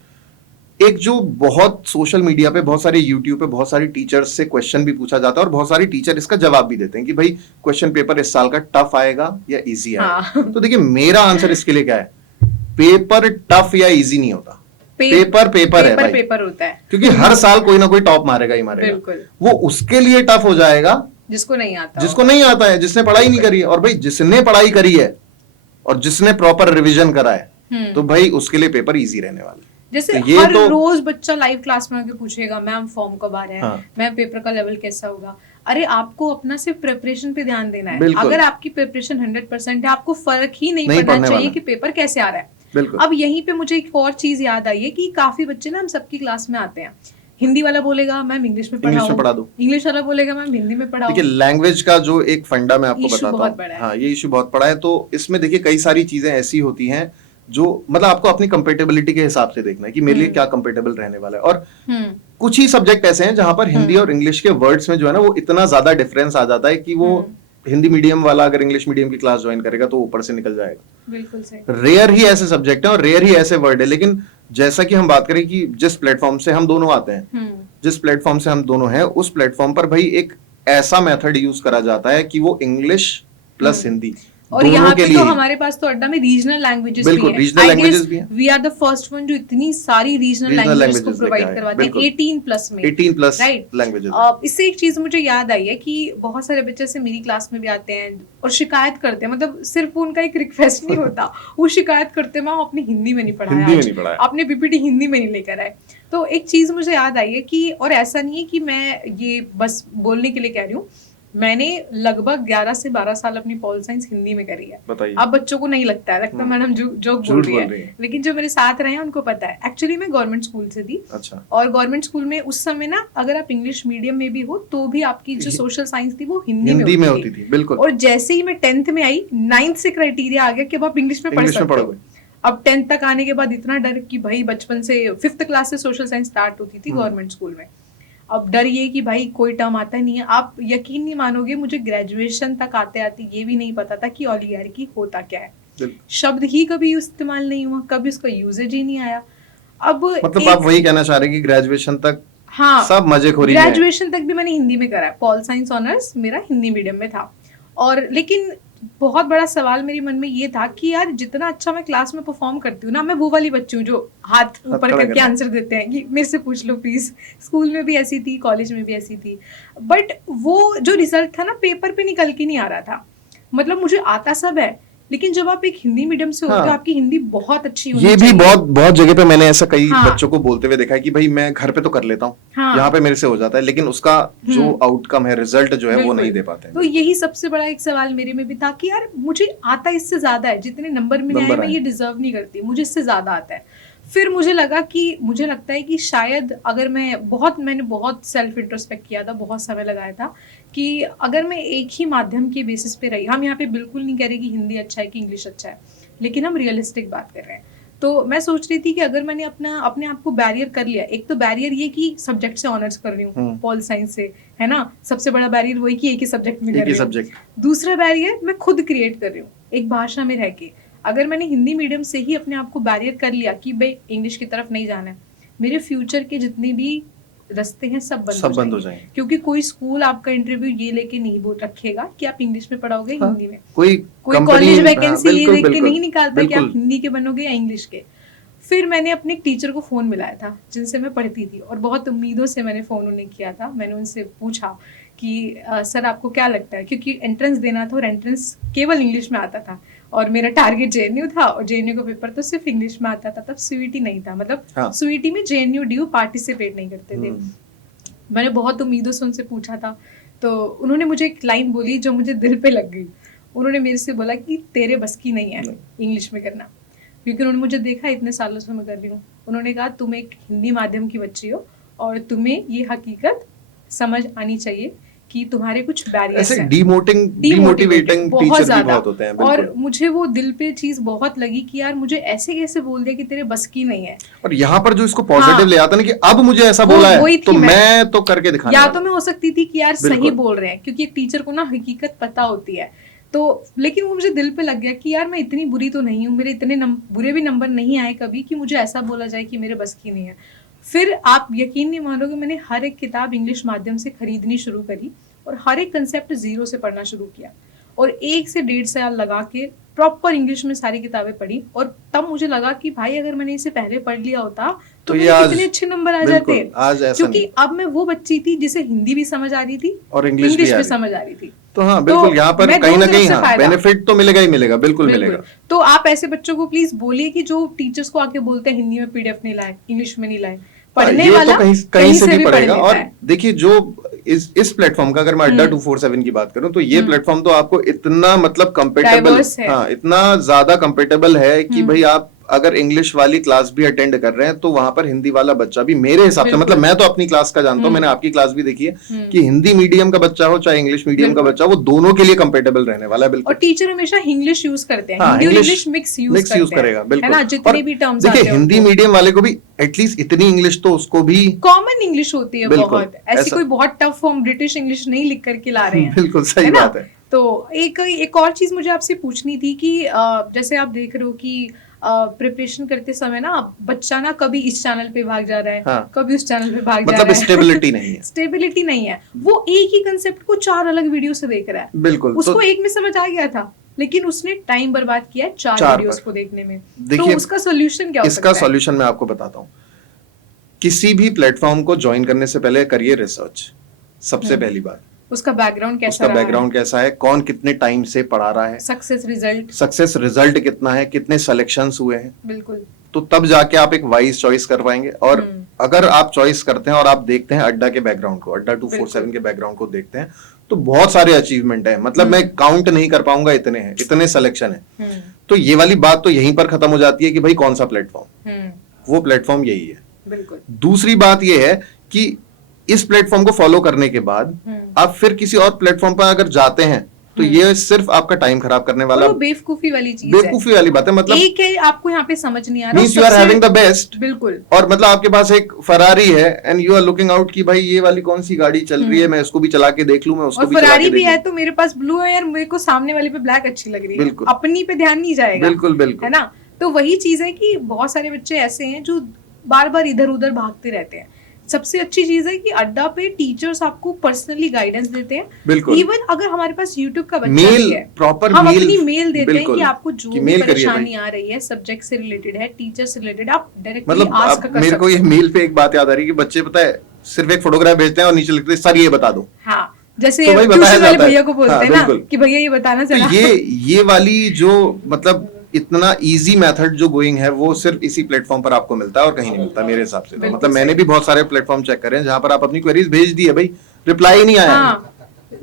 एक जो बहुत सोशल मीडिया पे, बहुत सारे यूट्यूब पे बहुत सारी टीचर्स से क्वेश्चन भी पूछा जाता है और बहुत सारे टीचर इसका जवाब भी देते हैं कि भाई क्वेश्चन पेपर इस साल का टफ आएगा या इजी आएगा। तो देखिए मेरा आंसर इसके लिए क्या है, पेपर टफ या इजी नहीं होता, पेपर है भाई, पेपर होता है, क्योंकि हर साल कोई ना कोई टॉप मारेगा ही मारेगा, वो उसके लिए टफ हो जाएगा जिसको नहीं आता है, जिसने पढ़ाई नहीं करी है। और भाई जिसने पढ़ाई करी है और जिसने प्रॉपर रिवीजन करा है, तो भाई उसके लिए पेपर इजी रहने वाला है। जैसे तो हर रोज बच्चा लाइव क्लास में आके पूछेगा मैम फॉर्म कब आ रहा है, मैम पेपर का लेवल कैसा होगा। अरे आपको अपना सिर्फ प्रिपरेशन पे ध्यान देना है, अगर आपकी प्रिपरेशन 100% है, आपको फर्क ही नहीं पड़ना चाहिए कि पेपर कैसे आ रहा है। अब यहीं पे मुझे एक और चीज याद आई है कि काफी बच्चे ना हम सबकी क्लास में आते हैं, हिंदी वाला बोलेगा मैम इंग्लिश में पढ़ा दो, इंग्लिश वाला बोलेगा मैम हिंदी में पढ़ाओ। देखिए लैंग्वेज का जो एक फंडा मैं आपको बताता हूँ, हाँ ये इशू बहुत बड़ा है। तो इसमें देखिए कई सारी चीजें ऐसी होती हैं जो मतलब आपको अपनी कंपेटेबिलिटी के हिसाब से देखना है कि मेरे लिए क्या कंपेटेबल रहने वाला है। और कुछ ही सब्जेक्ट ऐसे हैं जहां पर हिंदी और इंग्लिश के वर्ड्स में जो है ना वो इतना ज्यादा डिफरेंस आ जाता है कि वो हिंदी मीडियम वाला अगर इंग्लिश मीडियम की क्लास ज्वाइन करेगा तो ऊपर से निकल जाएगा। बिल्कुल सही। रेयर ही ऐसे सब्जेक्ट हैं और रेयर ही ऐसे वर्ड है, लेकिन जैसा कि हम बात करें कि जिस प्लेटफॉर्म से हम दोनों आते हैं, जिस प्लेटफॉर्म से हम दोनों हैं, उस प्लेटफॉर्म पर भाई एक ऐसा मेथड यूज करा जाता है कि वो इंग्लिश प्लस हिंदी, और यहाँ पे तो हमारे पास तो अड्डा में रीजनल लैंग्वेजेस भी हैं। We are the first one जो इतनी सारी रीजनल लैंग्वेजेस को प्रोवाइड करवाते हैं 18 प्लस में, 18 प्लस राइट लैंग्वेजेस। इससे एक चीज मुझे याद आई है कि बहुत सारे बच्चे से मेरी क्लास में भी आते हैं और शिकायत करते हैं, मतलब सिर्फ उनका एक रिक्वेस्ट नहीं होता, वो शिकायत करते हैं मैम आपने हिंदी में नहीं पढ़ाया, आपने PPT हिंदी में नहीं लेकर आए। तो एक चीज मुझे याद आई है कि, और ऐसा नहीं है कि मैं ये बस बोलने के लिए कह रही हूँ, मैंने लगभग 11 से 12 साल अपनी पॉल साइंस हिंदी में करी है। अब बच्चों को नहीं लगता है मैडम जोक बोल रही है, लेकिन जो मेरे साथ रहे हैं उनको पता है। एक्चुअली मैं गवर्नमेंट स्कूल से थी। अच्छा। और गवर्नमेंट स्कूल में उस समय ना अगर आप इंग्लिश मीडियम में भी हो तो भी आपकी जो सोशल साइंस थी वो हिंदी में होती थी। बिल्कुल। और जैसे ही मैं 10th में आई, 9th से क्राइटेरिया आ गया कि अब आप इंग्लिश में पढ़ सकते हो। अब 10th तक आने के बाद इतना डर कि भाई बचपन से 5th क्लास से सोशल साइंस स्टार्ट होती थी गवर्नमेंट स्कूल में। अब डर ये कि भाई कोई टर्म आता नहीं है। आप यकीन नहीं मानोगे, मुझे ग्रेजुएशन तक आते आते ये भी नहीं पता था कि ओलिगार्की होता क्या है। शब्द ही कभी इस्तेमाल नहीं हुआ, कभी उसका यूजेज ही नहीं आया। अब मतलब आप वही कहना चाह रहे हैं कि ग्रेजुएशन तक हाँ सब मजेखोरी में। ग्रेजुएशन तक भी मैंने हिंदी में करा है, पॉल साइंस ऑनर्स मेरा हिंदी मीडियम में था। और लेकिन बहुत बड़ा सवाल मेरे मन में ये था कि यार जितना अच्छा मैं क्लास में परफॉर्म करती हूँ ना, मैं वो वाली बच्ची हूँ जो हाथ ऊपर करके आंसर देते हैं कि मेरे से पूछ लो प्लीज। स्कूल में भी ऐसी थी, कॉलेज में भी ऐसी थी, बट वो जो रिजल्ट था ना पेपर पे निकल के नहीं आ रहा था। मतलब मुझे आता सब है, लेकिन जब आप एक हिंदी मीडियम से होते हो, आपकी हिंदी बहुत अच्छी होनी ये भी चाहिए। बहुत जगह पे मैंने ऐसा कई बच्चों को बोलते हुए देखा है कि भाई मैं घर पे तो कर लेता हूँ, यहाँ पे मेरे से हो जाता है, लेकिन उसका जो आउटकम है, रिजल्ट जो है वो नहीं दे पाते हैं। तो यही सबसे बड़ा एक सवाल मेरे में भी था कि यार मुझे आता इससे ज्यादा है, जितने नंबर मिले आए मैं ये डिजर्व नहीं करती, मुझे इससे ज्यादा आता है। फिर मुझे लगता है कि शायद अगर मैंने बहुत सेल्फ इंट्रोस्पेक्ट किया था, बहुत समय लगाया था कि अगर मैं एक ही माध्यम के बेसिस पे रही, हम यहाँ पे बिल्कुल नहीं कह रहे कि हिंदी अच्छा है कि इंग्लिश अच्छा है, लेकिन हम रियलिस्टिक बात कर रहे हैं। तो मैं सोच रही थी कि अगर मैंने अपने आप को बैरियर कर लिया, एक तो बैरियर ये कि सब्जेक्ट से ऑनर्स कर रही हूँ, पॉल साइंस से, है ना, सबसे बड़ा बैरियर वही कि एक ही सब्जेक्ट में कर रही हूँ। दूसरा बैरियर मैं खुद क्रिएट कर रही हूँ एक भाषा में रह के। अगर मैंने हिंदी मीडियम से ही अपने आप को बैरियर कर लिया कि भाई इंग्लिश की तरफ नहीं जाना है, मेरे फ्यूचर के जितने भी रास्ते हैं सब बंद हो जाएंगे। क्योंकि कोई स्कूल आपका इंटरव्यू ये लेके नहीं बोल रखेगा कि आप इंग्लिश में पढ़ाओगे हिंदी में। कोई कॉलेज वैकेंसी ये देख के नहीं निकालता कि आप हिंदी के बनोगे या इंग्लिश के। फिर मैंने अपने एक टीचर को फोन मिलाया था जिनसे मैं पढ़ती थी, और बहुत उम्मीदों से मैंने फोन उन्हें किया था। मैंने उनसे पूछा कि सर आपको क्या लगता है, क्योंकि एंट्रेंस देना था और एंट्रेंस केवल इंग्लिश में आता था, और मेरा टारगेट जेएनयू था, और जेएनयू का पेपर तो सिर्फ इंग्लिश में आता था, तब सीयूईटी नहीं था। मतलब सीयूईटी में जेएनयू ड्यू पार्टिसिपेट नहीं करते थे। मैंने बहुत उम्मीदों से उनसे पूछा था, तो उन्होंने मुझे एक लाइन बोली जो मुझे दिल पे लग गई। उन्होंने मेरे से बोला कि तेरे बस की नहीं है इंग्लिश में करना, क्योंकि उन्होंने मुझे देखा इतने सालों से मैं कर रही हूँ। उन्होंने कहा तुम एक हिंदी माध्यम की बच्ची हो और तुम्हें ये हकीकत समझ आनी चाहिए कि तुम्हारे कुछ बैरियर्स हैं। डिमोटिवेटिंग बहुत ज्यादा बहुत होते हैं। और मुझे वो दिल पे चीज बहुत लगी कि यार मुझे ऐसे कैसे बोल दिया कि तेरे बस की नहीं है। और यहाँ पर जो इसको पॉजिटिव ले आता ना कि अब मुझे ऐसा बोला है तो मैं तो करके दिखाने या तो मैं हो सकती थी कि यार सही बोल रहे हैं, क्योंकि एक टीचर को ना हकीकत पता होती है। तो लेकिन वो मुझे दिल पे लग गया कि यार मैं इतनी बुरी तो नहीं हूँ, मेरे इतने बुरे भी नंबर नहीं आए कभी कि मुझे ऐसा बोला जाए कि मेरे बस की नहीं है। फिर आप यकीन नहीं मानोगे, मैंने हर एक किताब इंग्लिश माध्यम से खरीदनी शुरू करी और हर एक कंसेप्ट जीरो से पढ़ना शुरू किया, और 1 से 1.5 साल लगा के प्रॉपर इंग्लिश में सारी किताबें पढ़ी। और तब मुझे लगा कि भाई अगर मैंने इसे पहले पढ़ लिया होता तो मेरे कितने अच्छे नंबर आ जाते। क्योंकि अब मैं वो बच्ची थी जिसे हिंदी भी समझ आ रही थी और इंग्लिश भी समझ आ रही थी। तो हाँ बिल्कुल, यहाँ पर कहीं ना कहीं बेनिफिट तो मिलेगा ही मिलेगा, बिल्कुल मिलेगा। तो आप ऐसे बच्चों को प्लीज बोलिए कि जो टीचर्स को आके बोलते हैं हिंदी में पीडीएफ नहीं लाए, इंग्लिश में नहीं लाए, पढ़ने वाला तो कहीं से भी पढ़ेगा। और देखिए जो इस प्लेटफॉर्म का अगर मैं अड्डा 247 की बात करूं तो ये प्लेटफॉर्म तो आपको इतना मतलब कंपेटेबल, हाँ इतना ज्यादा कंपेटेबल है कि भाई आप अगर इंग्लिश वाली क्लास भी अटेंड कर रहे हैं तो वहां पर हिंदी वाला बच्चा भी मेरे हिसाब से, मतलब मैं तो अपनी क्लास का जानता हूं, मैंने आपकी क्लास भी देखी है कि हिंदी मीडियम का बच्चा हो चाहे इंग्लिश मीडियम का बच्चा, वो दोनों के लिए कंपेटेबल रहने वाला है। बिल्कुल। और टीचर हमेशा इंग्लिश यूज करते हैं, हिंदी और इंग्लिश मिक्स यूज करेगा। बिल्कुल। जितने भी टर्म्स देखिए हिंदी मीडियम वाले को भी एटलीस्ट इतनी इंग्लिश तो उसको भी कॉमन इंग्लिश होती है बहुत, ऐसी कोई बहुत टफ हम ब्रिटिश इंग्लिश नहीं लिख करके ला रहे हैं। बिल्कुल सही बात है। तो एक और चीज मुझे आपसे पूछनी थी कि जैसे आप देख रहे हो कि प्रिपरेशन करते समय ना बच्चा ना कभी इस चैनल पे भाग जा रहा है, हाँ। कभी उस चैनल पे भाग जा रहा है, स्टेबिलिटी नहीं है। स्टेबिलिटी नहीं है। वो एक ही कंसेप्ट को 4 अलग वीडियो से देख रहा है। बिल्कुल। उसको एक में समझ आ गया था, लेकिन उसने टाइम बर्बाद किया 4 वीडियोस को देखने में। तो उसका सोल्यूशन क्या हो सकता है? इसका सोल्यूशन मैं आपको बताता हूँ। किसी भी प्लेटफॉर्म को ज्वाइन करने से पहले करिए रिसर्च, सबसे पहली बात। उसका बैकग्राउंड कैसा है, कौन कितने टाइम से पढ़ा रहा है, सक्सेस रिजल्ट कितना है, कितने सिलेक्शंस हुए हैं। बिल्कुल। तो तब जाके आप एक वाइज चॉइस कर पाएंगे। और अगर आप चॉइस करते हैं और आप देखते हैं अड्डा के बैकग्राउंड को, अड्डा 247 के बैकग्राउंड को देखते हैं तो बहुत सारे अचीवमेंट है, मतलब मैं काउंट नहीं कर पाऊंगा, इतने हैं, इतने सिलेक्शन है। तो ये वाली बात तो यहीं पर खत्म हो जाती है कि भाई कौन सा प्लेटफॉर्म, वो प्लेटफॉर्म यही है। बिल्कुल। दूसरी बात यह है कि इस प्लेटफॉर्म को फॉलो करने के बाद आप फिर किसी और प्लेटफॉर्म पर अगर जाते हैं तो ये सिर्फ आपका टाइम खराब करने और वाला, वो बेवकूफी वाली चीज है। बेवकूफी वाली बात है। मतलब एक है आपको यहाँ पे समझ नहीं आ रहा, means you are having the best, बिल्कुल, और मतलब आपके पास एक फरारी है and you are looking out कि भाई ये वाली कौन सी गाड़ी चल रही है, मैं इसको भी चला के देख लूं, मैं उसको और भी चला फरारी के भी देख है लूं। तो मेरे पास ब्लू है यार, मेरे को सामने वाले पे ब्लैक अच्छी लग रही है, बिल्कुल। अपनी पे ध्यान नहीं जाएगा। बिल्कुल बिल्कुल है ना। तो वही चीज है कि बहुत सारे बच्चे ऐसे हैं जो बार बार इधर उधर भागते रहते हैं। सबसे अच्छी चीज है कि अड्डा पे टीचर्स आपको पर्सनली गाइडेंस देते हैं। बिल्कुल। इवन अगर हमारे पास यूट्यूब का बच्चा मेल, भी है, प्रॉपर हम मेल, अपनी मेल देते हैं बिल्कुल, कि आपको जो कि भी मेल करिए परेशानी भाई। आ रही है, सब्जेक्ट से रिलेटेड है, टीचर से रिलेटेड, आप डायरेक्टली मतलब आस्क कर मेरे को ये सकते हो। मेल पे एक बात याद आ रही है कि बच्चे पता है सिर्फ एक फोटोग्राफ भेजते हैं और नीचे लिखते हैं सर ये बता दो। हाँ, जैसे तो भाई बताया ट्यूशन वाले जाता है। भैया को बोलते हाँ, हैं ना बिल्कुल। कि भैया ये बताना तो चला। ये वाली जो मतलब इतना इजी मेथड जो गोइंग है वो सिर्फ इसी प्लेटफॉर्म पर आपको मिलता है और कहीं नहीं मिलता मेरे हिसाब से। तो बिल्कुल मतलब मैंने सही। भी बहुत सारे प्लेटफॉर्म चेक करे हैं जहां पर आप अपनी क्वेरीज भेज दी है, भाई रिप्लाई ही नहीं आया। हाँ,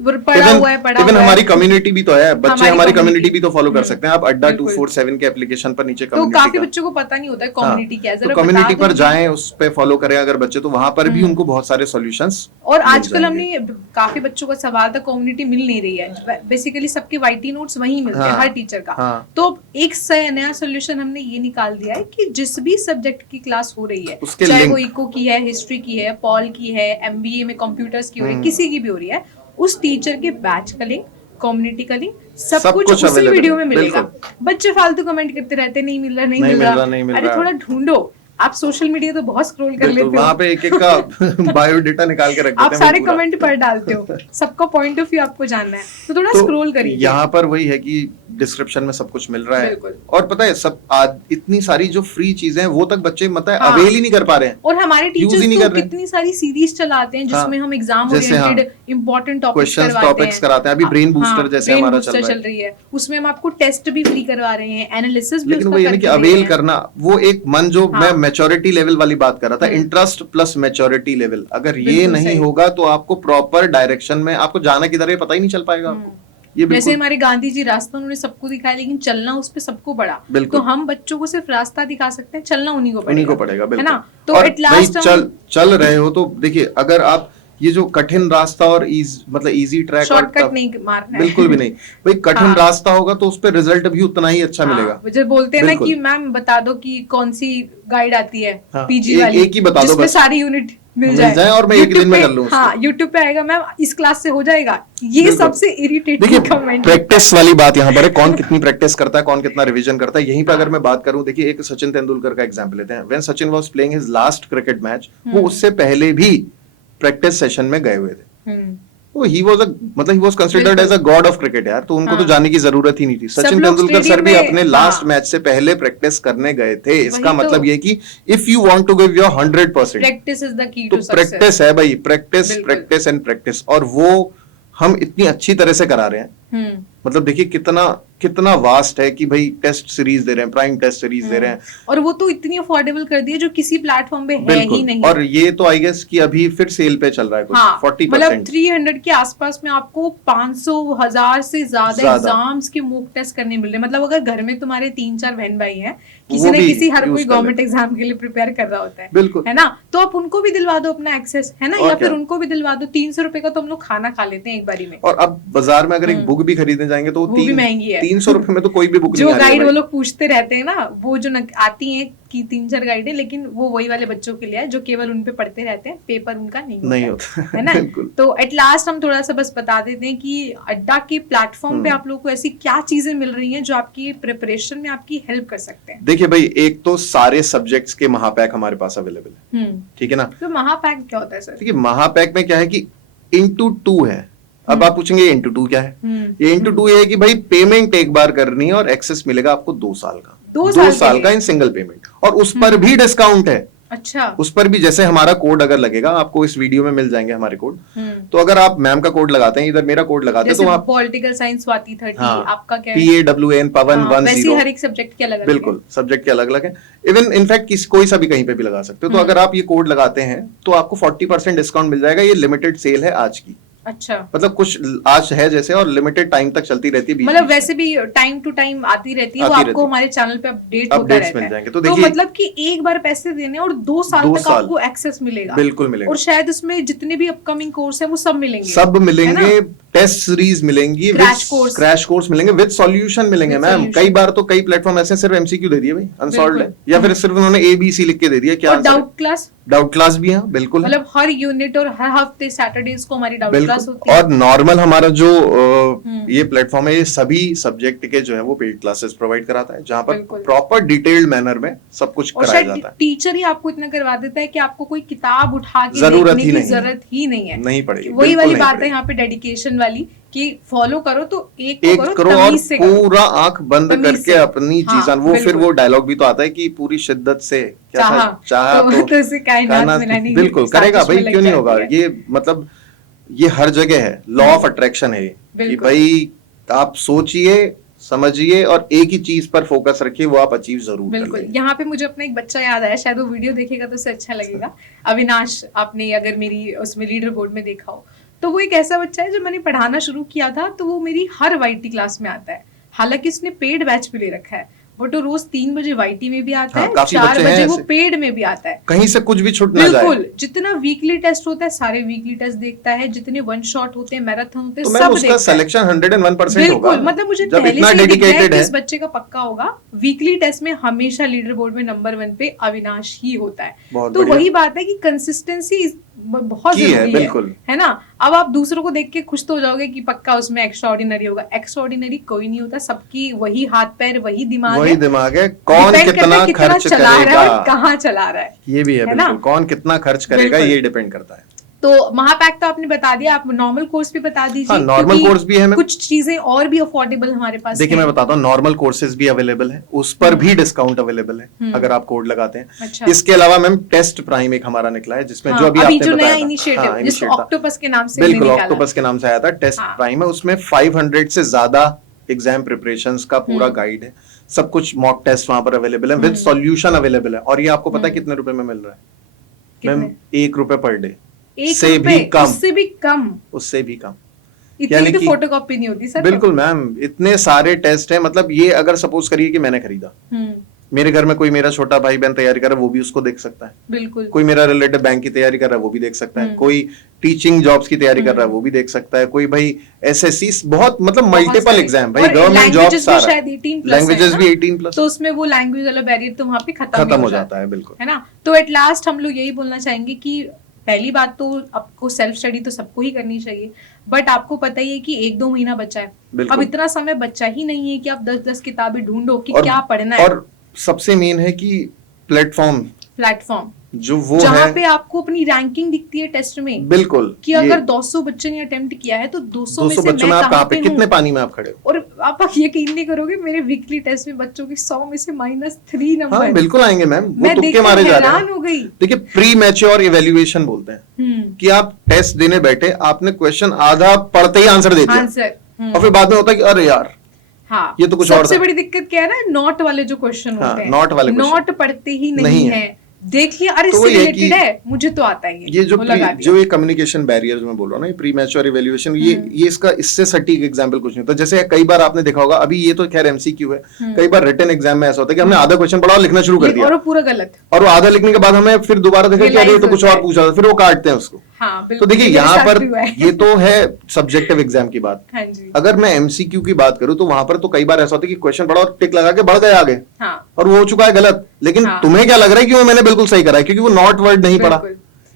वो पड़ा हुआ है, पड़ा इवन हुआ है। हमारी कम्युनिटी भी तो है, बच्चे हमारी कम्युनिटी community भी तो फॉलो कर सकते हैं। आप अड्डा बिल्कुल। 247 के एप्लीकेशन पर नीचे तो कम्युनिटी काफी का, बच्चों को पता नहीं होता है हाँ, कम्युनिटी क्या है, तो जरा कम्युनिटी बता पर दो। जाएं, उस पे फॉलो करें अगर बच्चे, तो वहां पर भी उनको बहुत सारे सॉल्यूशंस और मिल आजकल जाएंगे। हमने काफी बच्चों का सवाल था, कम्युनिटी मिल नहीं रही है, बेसिकली सबके वाईटी नोट्स वहीं मिलते हैं हाँ, हर टीचर का। हाँ। तो एक नया सोल्यूशन हमने ये निकाल दिया है कि जिस भी सब्जेक्ट की क्लास हो रही है, उसके चाहे वो लिंक। इको की है, हिस्ट्री की है, पॉल की है, एमबीए में कंप्यूटर्स की हो रही है, किसी की भी हो रही है, उस टीचर के बैच का लिंक, कम्युनिटी का लिंक, सब कुछ उसी available वीडियो है, में मिलेगा। बिल्कुल। बच्चे फालतू कमेंट करते रहते, नहीं मिल रहा, नहीं नहीं मिल मिल रहा, रहा, नहीं मिल अरे रहा। थोड़ा ढूंढो। आप सोशल मीडिया तो बहुत स्क्रॉल कर बिल्कुल, लेते हो, वहां पे एक एक का बायोडेटा निकाल के रख देते आप हैं सारे पूरा। कमेंट पढ़ डालते हो, सबका पॉइंट ऑफ व्यू आपको जानना है, तो थोड़ा तो स्क्रॉल करिए। यहाँ पर वही है कि डिस्क्रिप्शन में सब कुछ मिल रहा है, बिल्कुल। और पता है सब इतनी सारी जो फ्री चीजें हैं वो तक बच्चे मतलब हाँ। अवेल ही नहीं कर पा रहे हैं। और हमारे यूज ही टीचर्स नहीं तो कर रहे हैं। कितनी सारी सीरीज चलाते हैं जिसमें हाँ, हम एग्जाम जैसे हाँ, ओरिएंटेड इंपॉर्टेंट टॉपिक्स क्वेश्चंस करवाते टॉपिक्स हैं। कराते हैं। अभी ब्रेन बूस्टर जैसे ब्रेन हमारा बूस्टर चल रही है, उसमें हम आपको टेस्ट भी फ्री करवा रहे हैं, एनालिसिस भी लेकिन उसका वो यानी कि करके दे रहे अवेल हैं। करना, वो एक मन जो हाँ। मैं मैच्योरिटी लेवल वाली बात कर रहा था, इंटरेस्ट प्लस मैच्योरिटी लेवल, अगर ये बिल्कुल नहीं सही। होगा तो आपको प्रॉपर डायरेक्शन में आपको जाना किधर है पता ही नहीं चल पाएगा आपको। ये जैसे बिल्कुल हमारे गांधी जी रास्ता उन्होंने सबको दिखाया, लेकिन चलना उस पे सबको पड़ा। बिल्कुल। तो हम बच्चों को सिर्फ रास्ता दिखा सकते हैं, चलना उन्हीं को उन्हीं को पड़ेगा, पड़ेगा, है बिल्कुल। ना। तो और एट लास्ट भाई चल रहे हो तो देखिए, अगर आप ये जो कठिन रास्ता और मतलब इजी ट्रैक और शॉर्टकट नहीं मारना है, बिल्कुल भी नहीं भाई, कठिन हाँ। रास्ता होगा तो उस पर रिजल्ट भी उतना ही अच्छा मिलेगा। हाँ, जो बोलते हैं ना बिल्कुल। कि मैम बता दो कि कौन सी गाइड आती है, हाँ, पीजी एक- वाली, एक ही बता दो जिसमें बस। सारी यूनिट मिल मिल जाए जाए और मैं एक YouTube दिन में पे- कर लूं उसको। हाँ, यूट्यूब पे आएगा मैम इस क्लास से हो जाएगा, ये बिल्कुल। सबसे इरिटेटिंग देखिए कमेंट। प्रैक्टिस वाली बात यहाँ पर है, कौन कितनी प्रैक्टिस करता है, कौन कितना रिवीजन करता है। यहीं पे अगर मैं बात करूं, देखिए एक सचिन तेंदुलकर का एग्जांपल लेते हैं। When Sachin was playing his last cricket match, वो उससे पहले भी प्रैक्टिस सेशन में गए हुए थे। तो ही वाज मतलब he was considered as a god of cricket यार, तो उनको तो जाने की जरूरत ही नहीं थी। सचिन लोग तेंदुलकर सर स्टेडियम भी में- अपने हाँ। लास्ट मैच से पहले प्रैक्टिस करने गए थे। इसका वही तो। मतलब ये कि if you want to give your 100%, practice is the key तो टू सक्सेस। प्रैक्टिस है भाई, प्रैक्टिस बिल्कुल। प्रैक्टिस एंड प्रैक्टिस, और वो हम इतनी अच्छी तरह से करा रहे हैं। मतलब देखिए कितना वास्ट है कि भाई टेस्ट सीरीज दे रहे हैं, प्राइम टेस्ट सीरीज दे रहे हैं, और वो तो इतनी अफोर्डेबल कर दी है जो किसी प्लेटफॉर्म पे है ही बिल्कुल। नहीं। और ये तो आई गेस कि अभी फिर सेल पे चल रहा है कुछ हाँ, 40%। मतलब 300 के आसपास में आपको 500 1000 से ज्यादा एग्जाम्स के मॉक टेस्ट करने मिल रहे हैं। मतलब अगर घर में तुम्हारे 3-4 बहन भाई हैं, किसी वो न भी किसी, हर use कोई कर गवर्नमेंट लेते हैं। एग्जाम के लिए प्रिपेयर कर रहा होता है, बिल्कुल। है ना, तो आप उनको भी दिलवा दो अपना एक्सेस, है ना, और या क्या? फिर उनको भी दिलवा दो। 300 रुपए का तो हम लोग खाना खा लेते हैं एक बारी में। और अब बाजार में अगर एक बुक भी खरीदने जाएंगे तो वो भी महंगी है। 300 रुपए में तो कोई भी बुक जो नहीं आ रही है गाइड वो भाई। लोग पूछते रहते हैं ना, वो जो आती हैं कि 3-4 गाइडें, लेकिन वो वही वाले बच्चों के लिए है जो केवल उन पे पढ़ते रहते हैं, पेपर उनका नहीं होता है ना। बिल्कुल। तो एट लास्ट हम थोड़ा सा बस बता देते हैं कि अड्डा के प्लेटफॉर्म पे आप लोगों को ऐसी क्या चीजें मिल रही हैं जो आपकी प्रिपरेशन में आपकी हेल्प कर सकते हैं। देखिए भाई, एक तो सारे सब्जेक्ट्स के महापैक हमारे पास अवेलेबल है, ठीक है ना। तो महापैक क्या होता है सर? देखिए महापैक में क्या है कि इंटू 2 है। अब आप पूछेंगे इंटू 2 क्या है? ये इंटू 2 ये है कि भाई पेमेंट एक बार करनी है और एक्सेस मिलेगा आपको 2 साल का। 2 साल का इन सिंगल पेमेंट, और उस पर भी डिस्काउंट है। अच्छा। उस पर भी जैसे हमारा कोड अगर लगेगा, आपको इस वीडियो में मिल जाएंगे हमारे कोड, तो अगर आप मैम का कोड लगाते हैं, इधर मेरा कोड लगाते हैं, तो आप पॉलिटिकल साइंस स्वाति 30, हाँ, आपका क्या है? PAWN पवन 10, वैसे हर एक सब्जेक्ट के अलग-अलग बिल्कुल सब्जेक्ट के अलग अलग है। इवन इनफैक्ट कोई सा भी कहीं पे भी लगा सकते हो। तो अगर आप ये कोड लगाते हैं तो आपको 40% डिस्काउंट मिल जाएगा। ये लिमिटेड सेल है आज की, अच्छा, मतलब कुछ आज है जैसे, और लिमिटेड टाइम तक चलती रहती है। मतलब वैसे भी टाइम टू टाइम आती रहती है, वो आपको हमारे चैनल पे अपडेट होता रहता मिल है। जाएंगे। तो देखिए मतलब कि एक बार पैसे देने और 2 साल तक आपको एक्सेस मिलेगा। बिल्कुल मिलेगा। और शायद उसमें जितने भी अपकमिंग कोर्स है वो सब मिलेंगे, सब मिलेंगे। टेस्ट सीरीज मिलेंगी, क्रैश कोर्स मिलेंगे, विद सॉल्यूशन मिलेंगे मैम। कई बार तो कई प्लेटफॉर्म ऐसे सिर्फ एमसीक्यू दे दिए भाई, अनसॉल्व्ड है, या फिर सिर्फ उन्होंने एबीसी लिख के दे दिया, क्या डाउट क्लास भी है, बिल्कुल, मतलब हर यूनिट और हर हफ्ते सैटरडेज को हमारी डाउट क्लास होती है। और नॉर्मल हमारा जो ये प्लेटफॉर्म है, ये सभी सब्जेक्ट के जो है वो पेड क्लासेस प्रोवाइड कराता है, जहां पर प्रॉपर डिटेल्ड मैनर में सब कुछ कराया जाता है। टीचर ही आपको इतना करवा देता है कि आपको कोई किताब उठा के जरूरत ही नहीं है, नहीं पड़ेगी। वही वाली बात है यहाँ पे डेडिकेशन वाली कि फॉलो करो तो एक करो और पूरा आंख बंद करके अपनी चीज़, वो फिर वो डायलॉग भी तो आता है कि पूरी शिद्दत से चाहा तो कायनात मिलानी, बिल्कुल करेगा भाई, क्यों नहीं होगा। ये मतलब ये हर जगह है, लॉ ऑफ अट्रैक्शन है कि भाई आप सोचिए, समझिए और एक ही चीज पर फोकस रखिए, वो आप अचीव जरूर कर लेंगे। बिल्कुल। यहाँ पे मुझे अपना एक बच्चा याद आया, शायद वो वीडियो देखेगा तो उसे अच्छा लगेगा। अविनाश, आपने अगर मेरी उसमें लीडर बोर्ड में देखा हो तो वो एक ऐसा बच्चा है जो मैंने पढ़ाना शुरू किया था तो वो मेरी हर वाईटी क्लास में आता है। हालांकि उसने पेड बैच भी ले रखा है, बट वो रोज 3 बजे वाईटी में भी आता है, 4 बजे वो पेड में भी आता है, कहीं से कुछ भी छूट ना जाए। बिल्कुल, जितना वीकली टेस्ट होता है सारे वीकली टेस्ट देखता है, जितने वन शॉट होते हैं, मैराथन होते हैं, तो सब उसका सिलेक्शन 101% होगा। बिल्कुल, मतलब मुझे पहले से डेडिकेटेड है, इस बच्चे का पक्का होगा। वीकली टेस्ट में हमेशा लीडर बोर्ड में नंबर 1 पे अविनाश ही होता है। तो वही बात है कि कंसिस्टेंसी बहुत जरूरी है ना। अब आप दूसरों को देख के खुश तो हो जाओगे कि पक्का उसमें एक्स्ट्राऑर्डिनरी होगा, एक्स्ट्राऑर्डिनरी कोई नहीं होता, सबकी वही हाथ पैर वही दिमाग है, कौन कितना खर्च करेगा, कहाँ चला रहा है, ये भी है बिल्कुल, कौन कितना खर्च करेगा ये डिपेंड करता है। तो महापैक तो आपने बता दिया, आप नॉर्मल कोर्स भी बता दीजिए। हाँ, नॉर्मल कोर्स भी है, कुछ चीजें और भी अफोर्डेबल हमारे पास। देखिए मैं बताता हूँ, नॉर्मल कोर्सेज भी अवेलेबल है, उस पर भी डिस्काउंट अवेलेबल है अगर आप कोड लगाते हैं। अच्छा। इसके अलावा मैम टेस्ट प्राइम एक हमारा निकला है, जिसमें जो अभी आपने बताया इनिशिएटिव, जिसको ऑक्टोपस के नाम से, बिल्कुल ऑक्टोपस के नाम से आया था, टेस्ट प्राइम है। उसमें 500 से ज्यादा एग्जाम प्रिपरेशंस का पूरा गाइड है, सब कुछ मॉक टेस्ट वहां पर अवेलेबल है, विद सॉल्यूशन अवेलेबल है। और ये आपको पता है कितने रुपए में मिल रहा है मैम? 1 रुपए पर डे, से भी कम, उससे भी कम, यानी कि फोटोकॉपी नहीं होती सर। बिल्कुल मैम, इतने सारे टेस्ट हैं। मतलब ये अगर सपोज करिए कि मैंने खरीदा, मेरे घर में कोई मेरा छोटा भाई बहन तैयारी कर रहा है, वो भी उसको देख सकता है। बिल्कुल। कोई मेरा रिलेटिव बैंक की तैयारी कर रहा है, वो भी देख सकता है। कोई टीचिंग जॉब्स की तैयारी कर रहा है, वो भी देख सकता है। कोई भाई एसएससी, बहुत मतलब मल्टीपल एग्जाम, भाई गवर्नमेंट जॉब सारा, लैंग्वेजेस भी 18+, तो उसमें वो लैंग्वेज वाला बैरियर तो वहाँ पे खत्म हो जाता है। बिल्कुल, है ना। तो एट लास्ट हम लोग यही बोलना चाहेंगे कि पहली बात तो आपको सेल्फ स्टडी तो सबको ही करनी चाहिए, बट आपको पता ही है कि 1-2 महीना बचा है। अब इतना समय बचा ही नहीं है कि आप 10-10 किताबें ढूंढो कि क्या पढ़ना है। और सबसे मेन है कि प्लेटफॉर्म जो वो जहाँ पे आपको अपनी रैंकिंग दिखती है टेस्ट में, बिल्कुल, कि अगर 200 बच्चों ने अटेम्प्ट किया है तो 200 में से बच्चों में आप कहाँ पे, कितने पानी में आप खड़े हो। और आप यकीन नहीं करोगे, मेरे वीकली टेस्ट में बच्चों के 100 में से -3 नंबर। हाँ, बिल्कुल आएंगे मैम, वो तुक्के मारे जा रहे हैं। देखिए प्री मैच्योर इवैल्यूएशन बोलते हैं कि आप टेस्ट देने बैठे, आपने क्वेश्चन आधा पढ़ते ही आंसर दे दिया, और फिर बाद में होता है कि अरे यार हाँ, ये तो कुछ और। सबसे बड़ी दिक्कत क्या है ना, नॉट वाले जो क्वेश्चन होते हैं, नॉट पढ़ते ही नहीं है। देख लिया, अरे इससे रिलेटेड है, मुझे तो आता है ये जो ये कम्युनिकेशन बैरियर जो मैं बोल रहा हूँ ना, प्री मैच्योर इवैल्यूएशन, ये इसका इससे सटीक एग्जांपल कुछ नहीं होता। जैसे कई बार आपने देखा होगा, अभी ये तो खैर एमसीक्यू है, कई बार रिटन एग्जाम में ऐसा होता है कि हमने आधा क्वेश्चन पढ़ा और लिखना शुरू कर दिया, और पूरा गलत, और वो आधा लिखने के बाद हमें फिर दोबारा देखा कि अरे ये तो कुछ और पूछा था, फिर वो काटते हैं उसको। तो देखिए यहाँ पर ये तो है सब्जेक्टिव एग्जाम की बात। अगर मैं एमसीक्यू की बात करूँ तो वहां पर तो कई बार ऐसा होता है कि क्वेश्चन पढ़ा और टिक लगा के बढ़ गए आगे, और वो हो चुका है गलत, लेकिन तुम्हें क्या लग रहा है कि वो मैंने बिल्कुल सही करा है, क्योंकि वो नॉट वर्ड नहीं पढ़ा।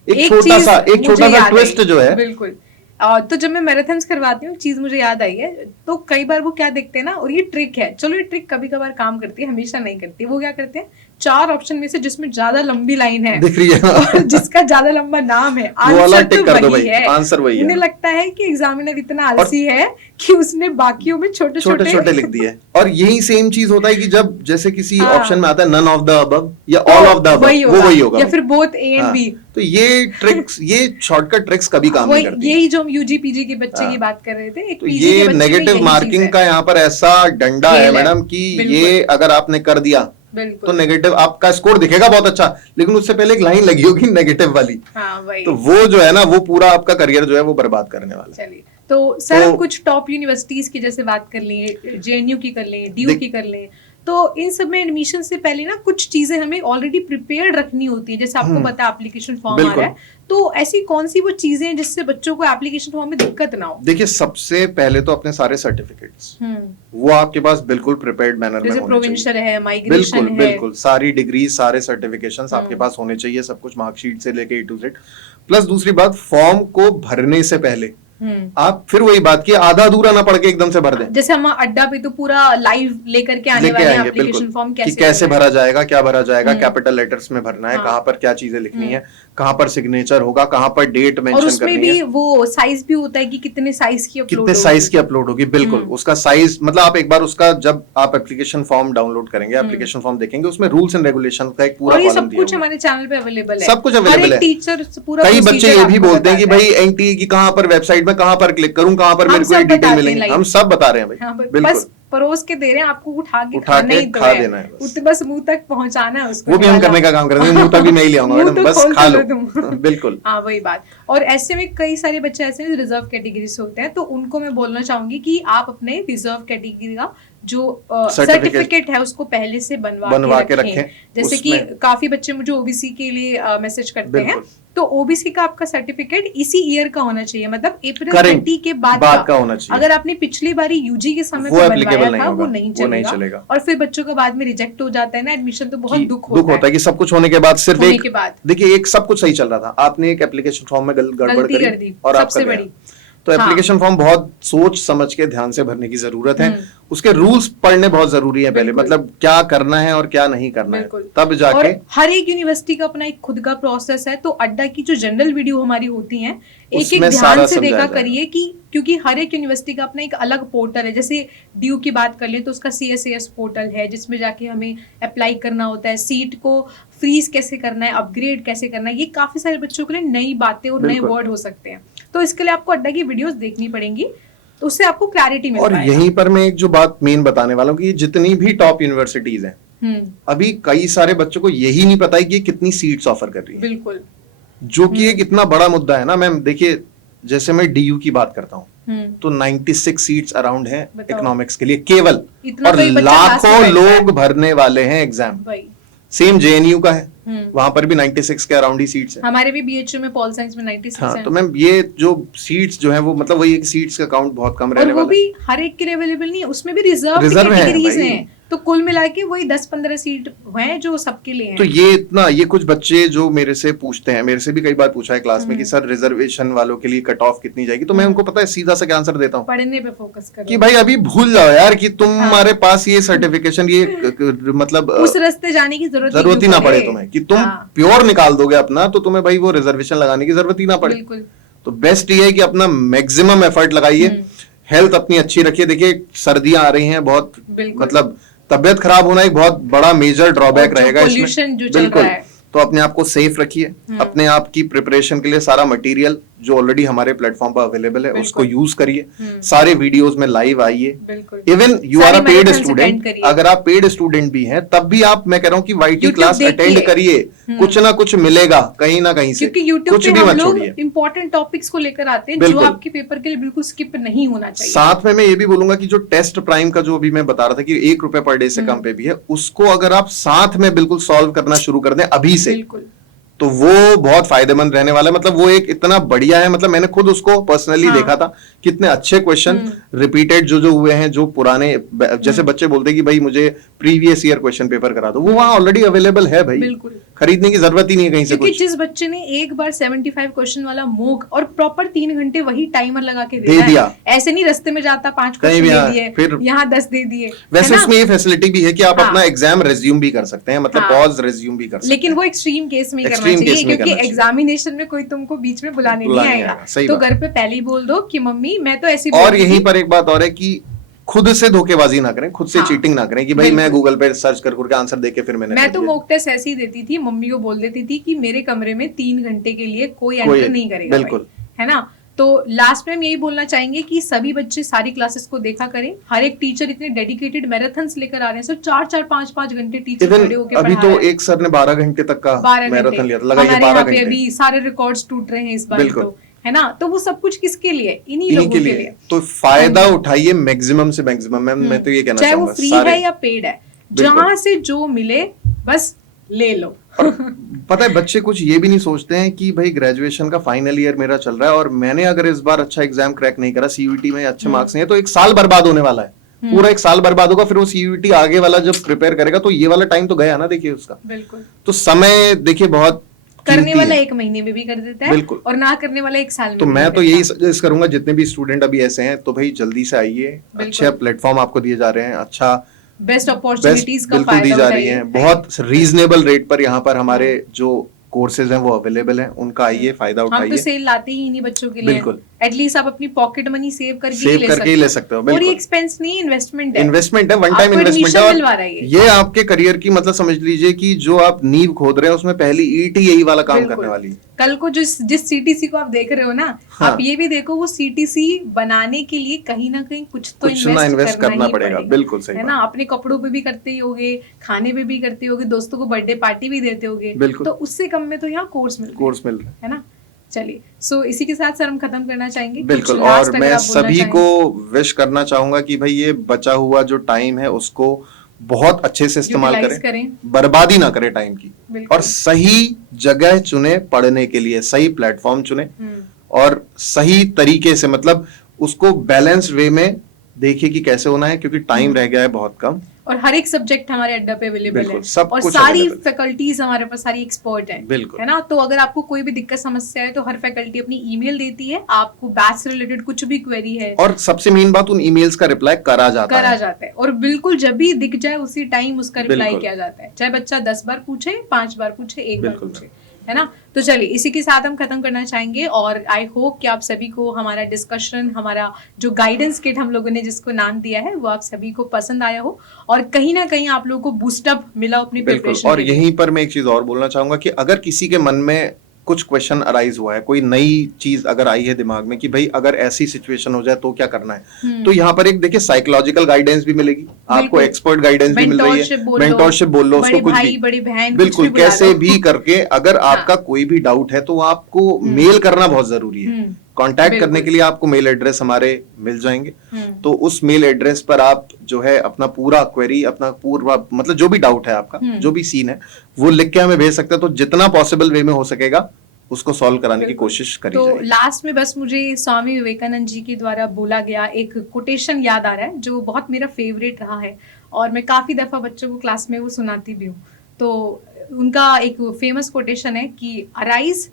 एक छोटा सा ट्विस्ट जो है, बिल्कुल। तो जब मैं मैराथन्स करवाती हूँ, चीज मुझे याद आई है, तो कई बार वो क्या देखते हैं ना, और ये ट्रिक है, चलो ये ट्रिक कभी कभार काम करती है, हमेशा नहीं करती। वो क्या करते हैं, 4 ऑप्शन में से जिसमें ज्यादा लंबी लाइन है दिख रही है और जिसका ज्यादा लंबा नाम है, आंसर तो वही है, आंसर वही है। उन्हें लगता है कि एग्जामिनर इतना आलसी है कि उसने बाकियों में छोटे छोटे लिख दिए। और यही सेम चीज होता है कि जब जैसे किसी ऑप्शन में आता है नन ऑफ द अबव या ऑल ऑफ द अबव, वो वही होगा, या फिर बोथ ए एंड बी। तो ये ट्रिक्स, ये शॉर्टकट ट्रिक्स कभी काम नहीं करती। यही जो हम यूजी पीजी के बच्चे की बात कर रहे थे, एक पीजी के बच्चे, नेगेटिव मार्किंग का यहाँ पर ऐसा डंडा है मैडम कि ये अगर आपने कर दिया तो नेगेटिव, आपका स्कोर दिखेगा बहुत अच्छा, लेकिन उससे पहले एक लाइन लगी होगी नेगेटिव वाली। तो वो जो है ना, वो पूरा आपका करियर जो है वो बर्बाद करने वाला है। चलिए, तो सर हम कुछ टॉप यूनिवर्सिटीज की जैसे बात कर लें, जेएनयू की कर लें, डीयू की कर लें, तो इन सब में एडमिशन से पहले ना कुछ चीजें हमें ऑलरेडी प्रिपेयर्ड रखनी होती है, जैसे आपको पता है एप्लीकेशन फॉर्म आ रहा है, तो ऐसी कौन सी वो चीजें हैं जिससे बच्चों को एप्लीकेशन फॉर्म में दिक्कत ना हो? देखिए, सबसे पहले तो अपने सारे सर्टिफिकेट्स वो आपके पास बिल्कुल प्रिपेयर्ड मैनर में होने चाहिए। प्रोविंशियल है, माइग्रेशन बिल्कुल है, बिल्कुल सारी डिग्री, सारे सर्टिफिकेशंस आपके पास होने चाहिए, सब कुछ मार्कशीट से लेके A to Z। प्लस दूसरी बात, फॉर्म को भरने से पहले आप फिर वही बात की आधा अधूरा ना पढ़ के एकदम से भर दें। जैसे हम अड्डा पे तो पूरा लाइव लेकर के आने वाले हैं एप्लीकेशन फॉर्म, कैसे भरा जाएगा, क्या भरा जाएगा, कैपिटल लेटर्स में भरना है, कहाँ पर क्या चीजें लिखनी है, कहाँ पर सिग्नेचर होगा, कहाँ पर डेट मेंशन करनी है, भी वो साइज भी होता है कि कितने साइज की अपलोड होगी। बिल्कुल, उसका साइज मतलब आप एक बार उसका जब आप एप्लीकेशन फॉर्म डाउनलोड करेंगे, एप्लीकेशन फॉर्म देखेंगे, उसमें रूल्स एंड रेगुलेशन का एक पूरा कॉलम दिया हुआ है। हमारे चैनल पे अवेलेबल है, सब कुछ अवेलेबल है। टीचर पूरा कई बच्चे ये भी बोलते हैं कि भाई एनटीए की कहाँ पर वेबसाइट में कहाँ पर क्लिक करूं, कहाँ पर मेरे को डिटेल मिलेंगे। हम सब बता रहे हैं भाई, बिल्कुल परोस के दे रहे हैं आपको, उठा के खा देना है, बस मुंह तक पहुंचाना है उसको। वो भी हम करने का काम करते हैं, मुंह तक भी नहीं ले आऊंगा मैडम, बस खा लो। बिल्कुल, हाँ वही बात। और ऐसे में कई सारे बच्चे ऐसे हैं रिजर्व कैटेगरी से होते हैं, तो उनको मैं बोलना चाहूंगी कि आप अपने रिजर्व कैटेगरी का जो सर्टिफिकेट है उसको पहले से बनवा के रखें। जैसे कि काफी बच्चे मुझे ओबीसी के लिए मैसेज करते हैं, तो ओबीसी का आपका सर्टिफिकेट इसी ईयर का होना चाहिए, मतलब अप्रैल 20 के बाद का होना चाहिए। अगर आपने पिछली बारी यूजी के समय पे बनवाया था वो नहीं चलेगा, और फिर बच्चों का बाद में रिजेक्ट हो जाता है ना एडमिशन, तो बहुत दुख होता है कि सब कुछ होने के बाद सिर्फ एक, देखिए एक सब कुछ सही चल रहा था, आपने एक एप्लीकेशन फॉर्म में गड़बड़ कर दी और सबसे बड़ी, तो एप्लीकेशन फॉर्म बहुत सोच समझ के ध्यान से भरने की जरूरत है। उसके रूल्स पढ़ने बहुत जरूरी है पहले, मतलब क्या करना है और क्या नहीं करना है, तब जाके। हर एक यूनिवर्सिटी का अपना एक खुद का प्रोसेस है, तो अड्डा की जो जनरल वीडियो हमारी होती हैं, एक एक ध्यान से देखा करिए कि क्योंकि हर एक यूनिवर्सिटी का अपना एक अलग पोर्टल है। जैसे ड्यू की बात कर ले तो उसका CSAS पोर्टल है, जिसमें जाके हमें अप्लाई करना होता है, सीट को फ्रीज कैसे करना है, अपग्रेड कैसे करना है, ये काफी सारे बच्चों के लिए नई बातें और नए वर्ड हो सकते हैं, तो इसके लिए आपको अड्डा की वीडियोस देखनी पड़ेंगी, तो उससे आपको क्लैरिटी मिल पाएगा। और यहीं पर मैं एक जो बात मेन बताने वाला हूँ कि जितनी भी टॉप यूनिवर्सिटीज हैं, अभी कई सारे बच्चों को यही नहीं पता है कि कितनी सीट्स ऑफर कर रही है। बिल्कुल, जो कि एक इतना बड़ा मुद्दा है ना मैम। देखिए, जैसे मैं DU की बात करता हूँ तो 96 सीट्स अराउंड है इकोनॉमिक्स के लिए केवल, और लाखों लोग भरने वाले हैं एग्जाम। सेम JNU का है, वहां पर भी 96 के अराउंड ही सीट्स है। हमारे भी BHU में पॉल साइंस में 96 हाँ, तो मैम ये जो सीट्स जो है वो मतलब वही एक सीट्स का काउंट बहुत कम रहने वाला है, और वो भी हर एक के लिए अवेलेबल नहीं है, उसमें भी रिजर्व कैटेगरीज हैं, तो कुल मिला के वही 10-15 सीट हैं जो सबके लिए हैं। तो ये कुछ बच्चे जो मेरे से पूछते हैं, मेरे से भी कई बार पूछा है क्लास में कि सर रिजर्वेशन वालों के लिए कट ऑफ कितनी जाएगी, तो मैं उनको पता है सीधा सा आंसर देता हूँ, पढ़ने पे फोकस करो कि भाई अभी भूल जाओ यार कि तुम्हारे पास ये सर्टिफिकेशन, ये मतलब उस रास्ते जाने की जरूरत ही ना पड़े तुम्हें, कि तुम प्योर निकाल दोगे अपना, तो तुम्हें भाई वो रिजर्वेशन लगाने की जरूरत ही ना पड़े। तो बेस्ट ये है कि अपना मैक्सिमम एफर्ट लगाइए, हेल्थ अपनी अच्छी रखिए। देखिए सर्दियां आ रही हैं, बहुत मतलब तबियत खराब होना एक बहुत बड़ा मेजर ड्रॉबैक रहेगा इसमें। बिल्कुल, तो अपने आप को सेफ रखिए, अपने आप की प्रिपरेशन के लिए सारा मटेरियल जो ऑलरेडी हमारे प्लेटफॉर्म पर अवेलेबल है उसको यूज करिए, सारे वीडियोस में लाइव आइए। Even you are a paid student, अगर आप पेड स्टूडेंट भी हैं तब भी आप, मैं कह रहा हूँ कि YT क्लास अटेंड करिए, कुछ ना कुछ मिलेगा कहीं ना कहीं से, कुछ भी मत छोड़िए। इंपॉर्टेंट टॉपिक्स को लेकर आते हैं जो आपके पेपर के लिए बिल्कुल स्किप नहीं होना चाहिए। साथ में मैं ये भी बोलूंगा कि जो टेस्ट प्राइम का जो अभी मैं बता रहा था कि ₹1 पर डे से कम पे भी है, उसको अगर आप साथ में बिल्कुल सॉल्व करना शुरू कर दें अभी से, तो वो बहुत फायदेमंद रहने वाला है। मतलब वो एक इतना बढ़िया है, मतलब मैंने खुद उसको पर्सनली देखा था, कितने अच्छे क्वेश्चन रिपीटेड जो हुए हैं, जो पुराने, जैसे बच्चे बोलते हैं कि भाई मुझे प्रीवियस ईयर क्वेश्चन पेपर करा दो, वो वहां ऑलरेडी अवेलेबल है भाई, खरीदने की जरूरत ही नहीं है कहीं से कुछ। जिस बच्चे ने एक बार 75 क्वेश्चन वाला मूक और प्रॉपर 3 घंटे वही टाइमर लगा के दे दिया, ऐसे नहीं रस्ते में जाता 5 क्वेश्चन दे दिए, फिर यहाँ 10 दे दिए। वैसे उसमें ये फैसिलिटी भी है कि आप अपना एग्जाम रिज्यूम भी कर सकते हैं, मतलब पॉज रिज्यूम भी कर सकते हैं, लेकिन वो एक्सट्रीम केस में करना चाहिए, क्योंकि एग्जामिनेशन में कोई तुमको बीच में बुलाने नहीं आएगा। तो घर पे पहले ही बोल दो कि मम्मी मैं तो ऐसी। और यहीं पर एक बात और है कि खुद से धोखेबाजी ना करें, खुद से चीटिंग ना करें कि भाई मैं गूगल पे सर्च करके आंसर देके फिर मैं तो मॉक टेस्ट ऐसे ही देती थी, मम्मी को बोल देती थी कि मेरे कमरे में 3 घंटे के लिए कोई एंटर नहीं करेगा, बिल्कुल है ना। तो लास्ट में हम यही बोलना चाहेंगे कि सभी बच्चे सारी क्लासेस को देखा करें। हर एक टीचर इतने डेडिकेटेड मैराथन्स लेकर आ रहे हैं, सर 4-4 5-5 घंटे टीचर खड़े होकर अभी तो एक सर ने 12 घंटे तक का मैराथन लिया था, लगाइए 12 घंटे। अभी सारे रिकॉर्ड्स टूट रहे हैं इस बार, तो है ना। तो वो सब कुछ किसके लिए? इन्हीं लोगों के लिए। तो फायदा उठाइए मैक्सिमम से मैक्सिमम। मैं तो ये कहना चाहूंगा, चाहे वो फ्री है या पेड है, जहां से जो मिले बस ले लो। और पता है बच्चे कुछ ये भी नहीं सोचते हैं कि भाई ग्रेजुएशन का फाइनल ईयर मेरा चल रहा है और मैंने अगर इस बार अच्छा एग्जाम क्रैक नहीं करा, सीयूईटी में अच्छे मार्क्स नहीं है, तो एक साल बर्बाद होने वाला है, पूरा एक साल बर्बाद होगा। फिर वो सीयूईटी आगे वाला जब प्रिपेयर करेगा तो ये वाला टाइम तो गया ना, देखिए उसका। बिल्कुल। तो समय देखिए बहुत करने वाला 1 महीने में भी कर देता है, बिल्कुल, और ना करने वाला 1 साल में। तो मैं तो यही सजेस्ट करूंगा जितने भी स्टूडेंट अभी ऐसे हैं, तो भाई जल्दी से आइए, अच्छे प्लेटफॉर्म आपको दिए जा रहे हैं, अच्छा बेस्ट अपॉर्चुनिटीज का बिल्कुल दी जा रही हैं, बहुत रीजनेबल रेट पर यहाँ पर हमारे जो कोर्सेज हैं वो अवेलेबल हैं, उनका आइए, फायदा उठाइए। हम तो सेल लाते ही नहीं बच्चों के लिए, बिल्कुल, एटलीस्ट आप अपनी पॉकेट मनी सेव करके ही ले सकते हो। और ये एक्सपेंस नहीं, इन्वेस्टमेंट है, इन्वेस्टमेंट है, वन टाइम इन्वेस्टमेंट है, और ये आपके करियर की मतलब समझ लीजिए कि जो आप नींव खोद रहे हैं उसमें पहली ईंट ही यही वाला काम करने वाली है। कल को जिस सीटीसी को आप देख रहे हो ना, हाँ, आप ये भी देखो वो सीटीसी बनाने के लिए कहीं ना कहीं कुछ तो इन्वेस्ट करना पड़ेगा। बिल्कुल सही है ना, अपने कपड़ों पे भी करते ही होगे, खाने पे भी करते होगे, दोस्तों को बर्थडे पार्टी भी देते होगे, तो उससे कम में तो यहाँ कोर्स मिल रहा है ना। चलिए, सो इसी के साथ सर हम खत्म करना चाहेंगे। बिल्कुल, और मैं सभी को विश करना चाहूंगा कि भाई ये बचा हुआ जो टाइम है उसको बहुत अच्छे से इस्तेमाल करें, बर्बादी ना करें टाइम की, और सही जगह चुने पढ़ने के लिए, सही प्लेटफॉर्म चुने, और सही तरीके से मतलब उसको बैलेंस वे में देखिए कि कैसे होना है, क्योंकि टाइम रह गया है बहुत कम, और हर एक सब्जेक्ट हमारे अड्डा पे अवेलेबल है, और सारी फैकल्टीज हमारे पास, सारी एक्सपर्ट हैं, है ना। तो अगर आपको कोई भी दिक्कत समस्या है तो हर फैकल्टी अपनी ईमेल देती है, आपको बैच से रिलेटेड कुछ भी क्वेरी है, और सबसे मेन बात उन ईमेल्स का रिप्लाई करा जाता है, और बिल्कुल जब भी दिख जाए उसी टाइम उसका रिप्लाई किया जाता है, चाहे बच्चा 10 बार पूछे, 5 बार पूछे, 1 बार पूछे, है ना। तो चलिए, इसी के साथ हम खत्म करना चाहेंगे, और आई होप कि आप सभी को हमारा डिस्कशन, हमारा जो गाइडेंस किट हम लोगों ने जिसको नाम दिया है, वो आप सभी को पसंद आया हो, और कहीं ना कहीं आप लोगों को बूस्टअप मिला अपनी प्रिपरेशन। और यहीं पर मैं एक चीज और बोलना चाहूंगा कि अगर किसी के मन में कुछ क्वेश्चन अराइज हुआ है, कोई नई चीज अगर आई है दिमाग में कि भाई अगर ऐसी सिचुएशन हो जाए तो क्या करना है, तो यहाँ पर एक देखिए साइकोलॉजिकल गाइडेंस भी मिलेगी आपको, एक्सपर्ट गाइडेंस भी मिल रही है, मेंटोरशिप बोल लो उसको, कुछ भी, बड़ी बहन, बिल्कुल, कैसे भी करके अगर आपका कोई भी डाउट है तो आपको मेल करना बहुत जरूरी है। कांटेक्ट करने के लिए आपको मेल एड्रेस हमारे मिल जाएंगे, तो उस मेल एड्रेस पर आप जो है अपना पूरा क्वेरी, अपना पूरा मतलब जो भी डाउट है आपका, जो भी सीन है, वो लिख के हमें भेज सकते हैं, तो जितना पॉसिबल वे में हो सकेगा उसको सॉल्व कराने की कोशिश करी जाएगी। तो लास्ट में बस मुझे स्वामी विवेकानंद जी के द्वारा बोला गया एक कोटेशन याद आ रहा है, जो बहुत मेरा फेवरेट रहा है, और मैं काफी दफा बच्चों को क्लास में वो सुनाती भी हूँ। तो उनका एक फेमस कोटेशन है कि arise,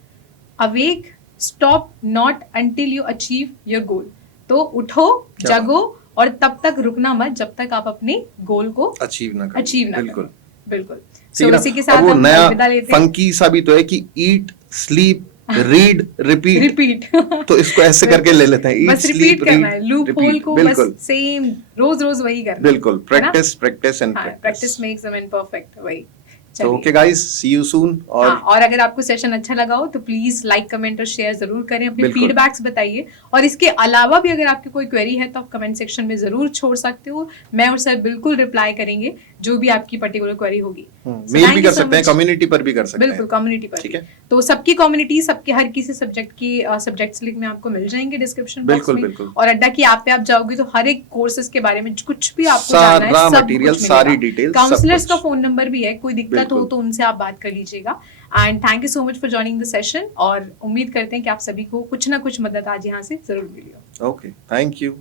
awake, stop not until you achieve your goal. तो उठो, जगो, और तब तक रुकना मत जब तक आप अपने गोल को अचीव ना करो। बिल्कुल। So, इसी के साथ वो हम नया विदा लेते हैं। फंकी सा भी तो है कि ईट, स्लीप, रीड, रिपीट तो इसको ऐसे करके ले लेते हैं, eat, sleep, read, loop whole को बस सेम रोज रोज वही करना। बिल्कुल, practice and practice makes a man perfect, वही। तो okay guys, see you soon. और अगर आपको सेशन अच्छा लगा हो तो प्लीज लाइक, कमेंट और शेयर जरूर करें, अपने फीडबैक्स बताइए, और इसके अलावा भी अगर आपकी कोई क्वेरी है तो आप कमेंट सेक्शन में जरूर छोड़ सकते हो, मैं और सर बिल्कुल रिप्लाई करेंगे जो भी आपकी पर्टिकुलर क्वेरी होगी। मेल भी कर सकते हैं, कम्युनिटी पर भी कर सकते हैं, बिल्कुल कम्युनिटी पर, ठीक है। तो सबकी कम्युनिटी, सबके हर किसी सब्जेक्ट की सब्जेक्ट्स लिंक में आपको मिल जाएंगे डिस्क्रिप्शन बॉक्स में, और अड्डा की ऐप पे आप जाओगे तो हर एक कोर्सेज के बारे में कुछ भी आपको जानना है, सब मटेरियल, सारी डिटेल्स, काउंसलर्स का फोन नंबर भी है, कोई दिक्कत हो तो उनसे आप बात कर लीजिएगा। And thank you so much for joining the session, और उम्मीद करते हैं कि आप सभी को कुछ ना कुछ मदद आज यहाँ से जरूर मिली हो। Okay, thank you.